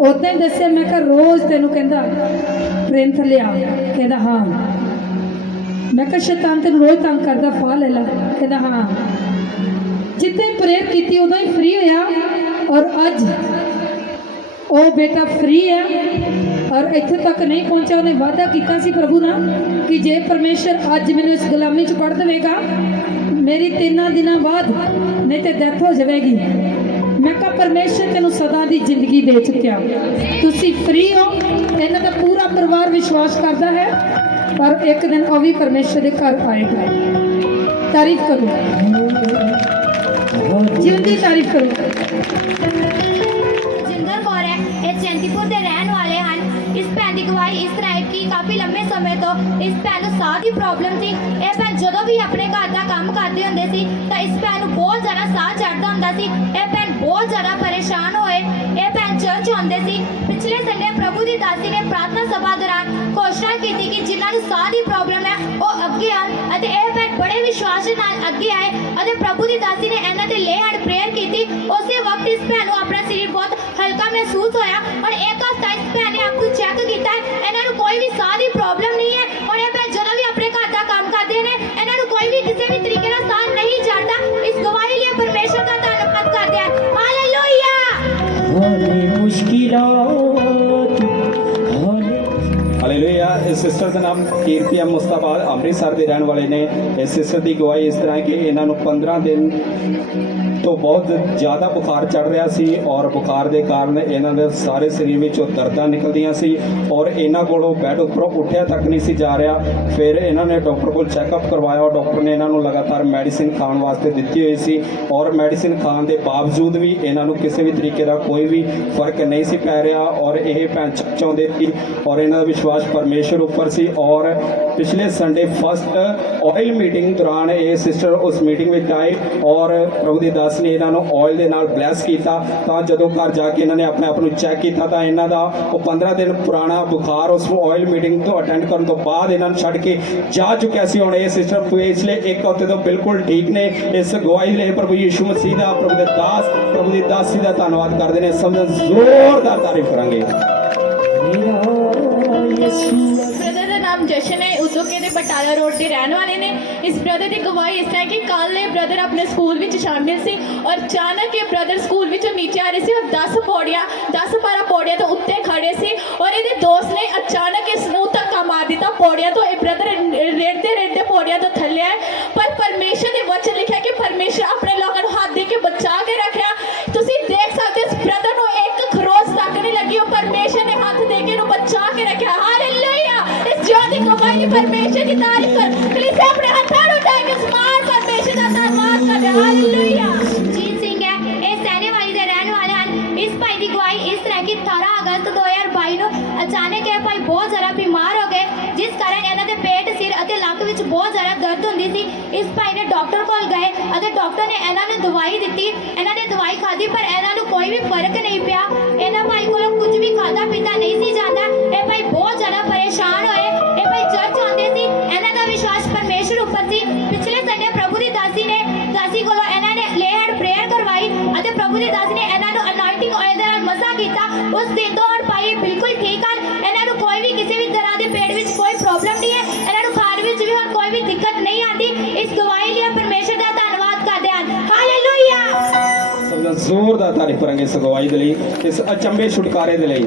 ਉਦਾਂ ਹੀ ਦੱਸਿਆ। ਮੈਂ ਕਿਹਾ ਰੋਜ਼ ਤੈਨੂੰ ਕਹਿੰਦਾ ਪ੍ਰਿੰਥ ਲਿਆ। ਕਹਿੰਦਾ ਹਾਂ। ਮੈਂ ਕਿਹਾ ਸ਼ੈਤਾਨ ਤੈਨੂੰ ਰੋਜ਼ ਤੰਗ ਕਰਦਾ, ਫਾਹ ਲੈ ਲਾ। ਕਹਿੰਦਾ ਹਾਂ। ਜਿੱਦਾਂ ਹੀ ਪ੍ਰੇਅਰ ਕੀਤੀ ਉਦੋਂ ਹੀ ਫ੍ਰੀ ਹੋਇਆ ਔਰ ਅੱਜ ਉਹ ਬੇਟਾ ਫ੍ਰੀ ਹੈ ਔਰ ਇੱਥੇ ਤੱਕ ਨਹੀਂ ਪਹੁੰਚਿਆ। ਉਹਨੇ ਵਾਅਦਾ ਕੀਤਾ ਸੀ ਪ੍ਰਭੂ ਨਾਲ ਕਿ ਜੇ ਪਰਮੇਸ਼ਰ ਅੱਜ ਮੈਨੂੰ ਇਸ ਗੁਲਾਮੀ 'ਚ ਕੱਢ ਦੇਵੇਗਾ, ਮੇਰੀ 3 ਦਿਨਾਂ ਬਾਅਦ ਨਹੀਂ ਤੇ ਡੈਥ ਹੋ ਜਾਵੇਗੀ। ਮੈਂ ਕਿਹਾ ਪਰਮੇਸ਼ਰ ਤੈਨੂੰ ਸਦਾ ਦੀ ਜ਼ਿੰਦਗੀ ਦੇ ਚੁੱਕਿਆ, ਤੁਸੀਂ ਫ੍ਰੀ ਹੋ। ਇਹਨਾਂ ਦਾ ਪੂਰਾ ਪਰਿਵਾਰ ਵਿਸ਼ਵਾਸ ਕਰਦਾ ਹੈ ਪਰ ਇੱਕ ਦਿਨ ਉਹ ਵੀ ਪਰਮੇਸ਼ਰ ਦੇ ਘਰ ਆਏਗਾ। ਤਾਰੀਫ ਕਰੋ, ਜਿਉਂਦੀ ਤਾਰੀਫ ਕਰੋ। ਜਿੰਦਰ ਕੌਰ ਹੈ, ਇਹ ਚੈਂਤੀਪੁਰ ਦੇ ਰਹਿਣ ਵਾਲੇ ਹਨ। ਇਸ ਭੈਣ ਦੀ ਗਵਾਹੀ ਇਸ ਤਰ੍ਹਾਂ ਹੈ ਕਿ ਕਾਫੀ ਲੰਬੇ ਸਮੇਂ ਤੋਂ ਇਸ ਭੈਣ ਨੂੰ ਸਾਹ ਦੀ ਪ੍ਰੋਬਲਮ ਸੀ। ਇਹ ਭੈਣ ਜਦੋਂ ਵੀ ਆਪਣੇ ਘਰ ਦਾ ਕੰਮ ਕਰਦੇ ਹੁੰਦੇ ਸੀ ਤਾਂ ਇਸ ਭੈਣ ਨੂੰ ਬਹੁਤ ਜ਼ਿਆਦਾ ਸਾਹ ਚੜ੍ਹਦਾ ਹੁੰਦਾ ਸੀ। ਇਹ ਭੈਣ ਬਹੁਤ ਜ਼ਿਆਦਾ ਪਰੇਸ਼ਾਨ ਹੋਏ। ਇਹ ਭੈਣ ਚਰਚ ਆਉਂਦੇ ਸੀ। ਪਿਛਲੇ ਸੰਡੇ ਪ੍ਰਭੂ ਦੀ ਦਾਸੀ ਨੇ ਪ੍ਰਾਰਥਨਾ ਸਭਾ ਦੌਰਾਨ ਘੋਸ਼ਣਾ ਕੀਤੀ ਕਿ ਜਿਨ੍ਹਾਂ ਨੂੰ ਸਾਹ ਦੀ ਪ੍ਰੋਬਲਮ ਹੈ ਉਹ ਅੱਗੇ ਆਉਣ ਅਤੇ ਇਹ ਭੈਣ ਬੜੇ ਵਿਸ਼ਵਾਸ ਨਾਲ ਅੱਗੇ ਆਏ ਅਤੇ ਪ੍ਰਭੂ ਦੀ ਦਾਸੀ ਨੇ ਇਹਨਾਂ ਤੇ ਲੇ ਹੈਂਡ ਪ੍ਰੇਅਰ ਕੀਤੀ। ਉਸੇ ਵਕਤ ਇਸ ਭੈਣ ਨੂੰ ਆਪਣਾ ਸਰੀਰ ਬਹੁਤ ਹਲਕਾ ਮਹਿਸੂਸ ਹੋਇਆ ਔਰ ਇੱਕ ਹਫ਼ਤਾ ਇਸ ਭੈਣ ਨੇ ਆਪ ਨੂੰ ਚੈੱਕ ਕੀਤਾ ਹੈ। ਇਹਨਾਂ ਨੂੰ ਕੋਈ ਵੀ ਸਾਹ ਦੀ ਪ੍ਰੋਬਲਮ ਨਹੀਂ ਹੈ ਔਰ ਇਹ ਭੈਣ ਜਦੋਂ ਵੀ ਆਪਣੇ ਘਰ ਦਾ ਕੰਮ ਕਰਦੇ ਨੇ ਇਹਨਾਂ ਨੂੰ ਕੋਈ ਵੀ ਕਿਸੇ ਵੀ ਤਰੀਕੇ ਦਾ ਸਾਹ ਨਹੀਂ ਚੜ੍ਹਦਾ। ਇਸ ਗਵਾਹੀ ਲਈ ਪਰਮੇਸ਼ਰ ਦਾ ਧੰਨਵਾਦ ਕਰਦੇ ਹਾਂ। ਹਾਲੇਲੂਇਆ। होने मुश्किलात हालेलुया। इस सिस्टर का नाम कीर्ति मुस्ताबाद अमृतसर के रहने वाले ने। इस सिस्टर की गवाही इस तरह कि इन्हों 15 दिन तो बहुत ज़्यादा बुखार चढ़ रहा सी और बुखार के कारण इन्हों के सारे शरीर में दर्दां निकलदियां सी और इन्हों को बैड उपरों उठिया तक नहीं सी जा रहा। फिर इन्होंने डॉक्टर को चैकअप करवाया और डॉक्टर ने इन्हों लगातार मैडिसिन खाने वास्ते दी हुई सी और मैडिसिन खाने के बावजूद भी इन्हों किसी भी तरीके का कोई भी फर्क नहीं सी पै रहा और ये भैन चाहते थे और इन्हों का विश्वास परमेश्वर उपर सी। और पिछले संडे फर्स्ट ऑयल मीटिंग दौरान ये सिस्टर उस मीटिंग में आए और प्रभु दी दास ने इन्हों ऑयल के नाल ब्लैस किया। तो जो घर जाके इन्होंने अपने आप को चैक किया तो इन्हों का वो 15 दिन पुराना बुखार उस ऑयल मीटिंग तो अटेंड करने तो बाद इन्होंने छड़ के जा चुका सी। हुण ये सिस्टर पिछले 1 हफ्ते तो बिल्कुल ठीक ने। इस गवाही ले प्रभु यीशु मसीह का प्रभु दे दास प्रभु दी दासी का धन्नवाद करते हैं। सब जोरदार तारीफ करांगे। ब्रदर का नाम जशन है, उदोके दे बटाला रोड के रहने वाले ने। इस ब्रदर की गवाही इस तरह कि कल ब्रदर अपने स्कूल में शामिल सी और अचानक ये ब्रदर स्कूल में नीचे आ रहे थे और 10-12 पौड़ियां तो उत्ते खड़े सी और ये दोस्त ने अचानक इसनूं धक्का मार दिता पौड़ियां तो। ये ब्रदर रेड़ते पौड़ियां तो थल्ले आए पर परमेश्वर ने वचन लिखा कि परमेश्वर अपने लोगों को हाथ दे के बचा के रखा। तुसीं देख सकते इस ब्रदर को एक खरोच तक नहीं लगी और परमेश्वर ने हाथ दे के बचा के रखा। हालेलुया। इस ज्योति को भाई परमेश्वर की तारीफ कर। प्लीज अपने हाथ उठा के स्मार्ट परमेश्वर का धन्यवाद कर। ਬਹੁਤ ਜ਼ਿਆਦਾ ਦਰਦ ਹੁੰਦੀ ਸੀ। ਇਸ ਭਾਈ ਨੇ ਡਾਕਟਰ ਕੋਲ ਗਏ ਅਤੇ ਡਾਕਟਰ ਨੇ ਇਹਨਾਂ ਨੂੰ ਦਵਾਈ ਦਿੱਤੀ। ਇਹਨਾਂ ਨੇ ਦਵਾਈ ਖਾਧੀ ਪਰ ਇਹਨਾਂ ਨੂੰ ਕੋਈ ਵੀ ਫਰਕ ਨਹੀਂ ਪਿਆ। ਇਹਨਾਂ ਭਾਈ ਕੋਲੋਂ ਕੁਝ ਵੀ ਖਾਧਾ ਪੀਤਾ ਨਹੀਂ ਸੀ ਜਾਂਦਾ। ਇਹ ਭਾਈ ਬਹੁਤ ਜ਼ਿਆਦਾ ਪਰੇਸ਼ਾਨ ਹੋਏ। ਇਹ ਭਾਈ ਚਰਚ ਆਉਂਦੇ ਸੀ, ਇਹਨਾਂ ਦਾ ਵਿਸ਼ਵਾਸ ਪਰਮੇਸ਼ਰ ਉੱਪਰ ਸੀ। ਪਿਛਲੇ ਸੰਡੇ ਪ੍ਰਭੂ ਦੀ ਦਾਸੀ ਕੋਲੋਂ ਇਹਨਾਂ ਨੇ ਲੇ ਹੈਂਡ ਪ੍ਰੇਅਰ ਕਰਵਾਈ ਅਤੇ ਪ੍ਰਭੂ ਦੀ ਦਾਸੀ ਨੇ ਇਹਨਾਂ ਨੂੰ ਅਨਾਇੰਟਿੰਗ ਆਇਲ ਦੇ ਨਾਲ ਮਸਾ ਕੀਤਾ। ਉਸ ਦਿਨ ਤੋਂ ਹੁਣ ਭਾਈ ਬਿਲਕੁਲ ਠੀਕ ਹਨ। ਇਹਨਾਂ ਨੂੰ ਕੋਈ ਵੀ ਕਿਸੇ ਵੀ ਤਰ੍ਹਾਂ ਦੇ ਪੇਟ ਵਿੱਚ ਕੋਈ ਪ੍ਰੋਬਲਮ ਨਹੀਂ ਹੈ। ਇਹਨਾਂ ਨੂੰ ਖਾਣ ਵਿੱਚ ਵੀ ਹੁਣ ਕੋਈ ਵੀ ਦਿੱਕਤ ਨਹੀਂ ਆਉਂਦੀ। ਇਸ ਗਵਾਹੀ ਲਈ ਪਰਮੇਸ਼ਰ ਦਾ ਧੰਨਵਾਦ ਕਰਦੇ ਹਨ। ਹਾਲੇਲੂਇਆ। ਸਭ ਦਾ ਜ਼ੋਰਦਾਰ ਤਾਰੀਫ ਕਰਾਂਗੇ ਇਸ ਅਗਵਾਈ ਦੇ ਲਈ, ਇਸ ਅਚੰਭੇ ਛੁਟਕਾਰੇ ਦੇ ਲਈ।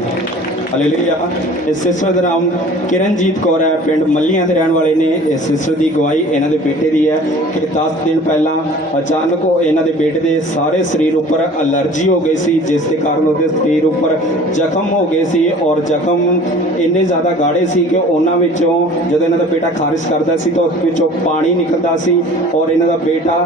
ਹਾਲੇਲੂਇਆ। ਇਸ ਸਿਸਟਰ ਦਾ ਨਾਮ ਕਿਰਨਜੀਤ ਕੌਰ ਹੈ, ਪਿੰਡ ਮੱਲੀਆਂ ਦੇ ਰਹਿਣ ਵਾਲੇ ਨੇ। ਇਸ ਸਿਸਟਰ ਦੀ ਗਵਾਹੀ ਇਹਨਾਂ ਦੇ ਬੇਟੇ ਦੀ ਹੈ ਕਿ 10 ਦਿਨ ਪਹਿਲਾਂ ਅਚਾਨਕ ਇਹਨਾਂ ਦੇ ਬੇਟੇ ਦੇ ਸਾਰੇ ਸਰੀਰ ਉੱਪਰ ਅਲਰਜੀ ਹੋ ਗਈ ਸੀ, ਜਿਸ ਦੇ ਕਾਰਨ ਉਹਦੇ ਸਰੀਰ ਉੱਪਰ ਜ਼ਖਮ ਹੋ ਗਏ ਸੀ ਔਰ ਜ਼ਖਮ ਇੰਨੇ ਜ਼ਿਆਦਾ ਗਾੜੇ ਸੀ ਕਿ ਉਹਨਾਂ ਵਿੱਚੋਂ ਜਦੋਂ ਇਹਨਾਂ ਦਾ ਬੇਟਾ ਖਾਰਿਸ਼ ਕਰਦਾ ਸੀ ਤਾਂ ਉਸ ਵਿੱਚੋਂ ਪਾਣੀ ਨਿਕਲਦਾ ਸੀ ਔਰ ਇਹਨਾਂ ਦਾ ਬੇਟਾ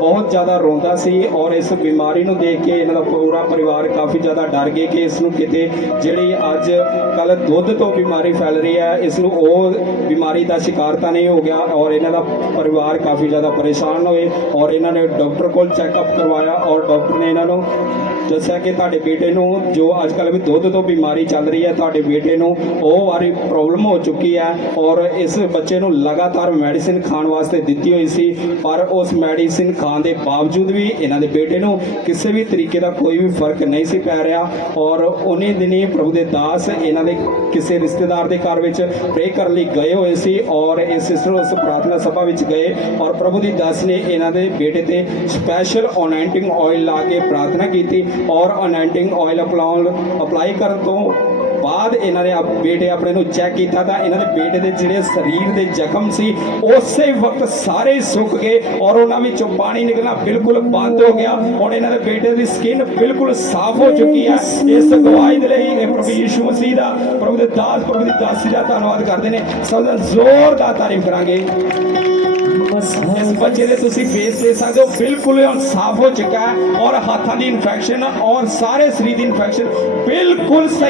ਬਹੁਤ ਜ਼ਿਆਦਾ ਰੋਂਦਾ ਸੀ। ਔਰ ਇਸ ਬਿਮਾਰੀ ਨੂੰ ਦੇਖ ਕੇ ਇਹਨਾਂ ਦਾ ਪੂਰਾ ਪਰਿਵਾਰ ਕਾਫੀ ਜ਼ਿਆਦਾ ਡਰ ਗਏ ਕਿ ਇਸ ਨੂੰ ਕਿਤੇ ਜਿਹੜੀ ਅੱਜ ਕੱਲ ਦੁੱਧ ਤੋਂ ਬਿਮਾਰੀ ਫੈਲ ਰਹੀ ਹੈ, ਇਸ ਨੂੰ ਉਹ ਬਿਮਾਰੀ ਦਾ ਸ਼ਿਕਾਰ ਤਾਂ ਨਹੀਂ ਹੋ ਗਿਆ। ਔਰ ਇਹਨਾਂ ਦਾ ਪਰਿਵਾਰ ਕਾਫੀ ਜ਼ਿਆਦਾ ਪਰੇਸ਼ਾਨ ਹੋਏ ਔਰ ਇਹਨਾਂ ਨੇ ਡਾਕਟਰ ਕੋਲ ਚੈੱਕਅਪ ਕਰਵਾਇਆ ਔਰ ਡਾਕਟਰ ਨੇ ਇਹਨਾਂ ਨੂੰ ਦੱਸਿਆ ਕਿ ਤੁਹਾਡੇ ਬੇਟੇ ਨੂੰ ਜੋ ਅੱਜ ਕੱਲ੍ਹ ਵੀ ਦੁੱਧ ਤੋਂ ਬਿਮਾਰੀ ਚੱਲ ਰਹੀ ਹੈ, ਤੁਹਾਡੇ ਬੇਟੇ ਨੂੰ ਉਹ ਵਾਲੀ ਪ੍ਰੋਬਲਮ ਹੋ ਚੁੱਕੀ ਹੈ ਔਰ ਇਸ ਬੱਚੇ ਨੂੰ ਲਗਾਤਾਰ ਮੈਡੀਸਿਨ ਖਾਣ ਵਾਸਤੇ ਦਿੱਤੀ ਹੋਈ ਸੀ। ਪਰ ਉਸ ਮੈਡੀਸਿਨ ਖਾਣ ਦੇ ਬਾਵਜੂਦ ਵੀ ਇਹਨਾਂ ਦੇ ਬੇਟੇ ਨੂੰ ਕਿਸੇ ਵੀ ਤਰੀਕੇ ਦਾ ਕੋਈ ਵੀ ਫਰਕ ਨਹੀਂ ਸੀ ਪੈ ਰਿਹਾ। ਔਰ ਉਨੀ ਦਿਨੀ ਪ੍ਰਭੂ ਦੇ ਦਾਸ ਇਹਨਾਂ ਦੇ ਕਿਸੇ ਰਿਸ਼ਤੇਦਾਰ ਦੇ ਘਰ ਵਿੱਚ ਪ੍ਰੇ ਕਰਨ ਲਈ ਗਏ ਹੋਏ ਸੀ ਔਰ ਇਹ ਸਿਸਟਰ ਉਸ ਪ੍ਰਾਰਥਨਾ ਸਭਾ ਵਿੱਚ ਗਏ ਔਰ ਪ੍ਰਭੂ ਦੀ ਦਾਸ ਨੇ ਇਹਨਾਂ ਦੇ ਬੇਟੇ ਤੇ ਸਪੈਸ਼ਲ ਅਨਾਇੰਟਿੰਗ ਆਇਲ ਲਾ ਕੇ ਪ੍ਰਾਰਥਨਾ ਕੀਤੀ ਔਰ ਅਨਾਇੰਟਿੰਗ ਆਇਲ ਅਪਲਾਈ ਕਰਨ ਤੋਂ ਬਾਅਦ ਇਹਨਾਂ ਨੇ ਬੇਟੇ ਆਪਣੇ ਨੂੰ ਚੈੱਕ ਕੀਤਾ ਤਾਂ ਇਹਨਾਂ ਦੇ ਬੇਟੇ ਦੇ ਜਿਹੜੇ ਸਰੀਰ ਦੇ ਜ਼ਖਮ ਸੀ ਉਸੇ ਵਕਤ ਸਾਰੇ ਸੁੱਕ ਗਏ ਔਰ ਉਹਨਾਂ ਵਿੱਚੋਂ ਪਾਣੀ ਨਿਕਲਣਾ ਬਿਲਕੁਲ ਬੰਦ ਹੋ ਗਿਆ। ਹੁਣ ਇਹਨਾਂ ਦੇ ਬੇਟੇ ਦੀ ਸਕਿਨ ਬਿਲਕੁਲ ਸਾਫ਼ ਹੋ ਚੁੱਕੀ ਹੈ। ਇਸ ਗਵਾਹੀ ਦੇ ਲਈ ਇਹ ਪ੍ਰਭੂ ਯਿਸੂ ਮਸੀਹ ਦਾ, ਪ੍ਰਭੂ ਦੇ ਦਾਸ, ਪ੍ਰਭੂ ਦੀ ਦਾਸੀ ਦਾ ਧੰਨਵਾਦ ਕਰਦੇ ਨੇ। ਸਭ ਦਾ ਜ਼ੋਰਦਾਰ ਤਾਰੀਫ ਕਰਾਂਗੇ। ਇਸ ਬੱਚੇ ਦੇ ਤੁਸੀਂ ਫੇਸ ਦੇ ਸਕਦੇ ਹੋ, ਬਿਲਕੁਲ ਹੁਣ ਸਾਫ਼ ਹੋ ਚੁੱਕਾ ਹੈ ਔਰ ਹੱਥਾਂ ਦੀ ਇਨਫੈਕਸ਼ਨ ਔਰ ਸਾਰੇ ਸਰੀਰ ਦੀ ਇਨਫੈਕਸ਼ਨ ਬਿਲਕੁਲ ਸਹੀ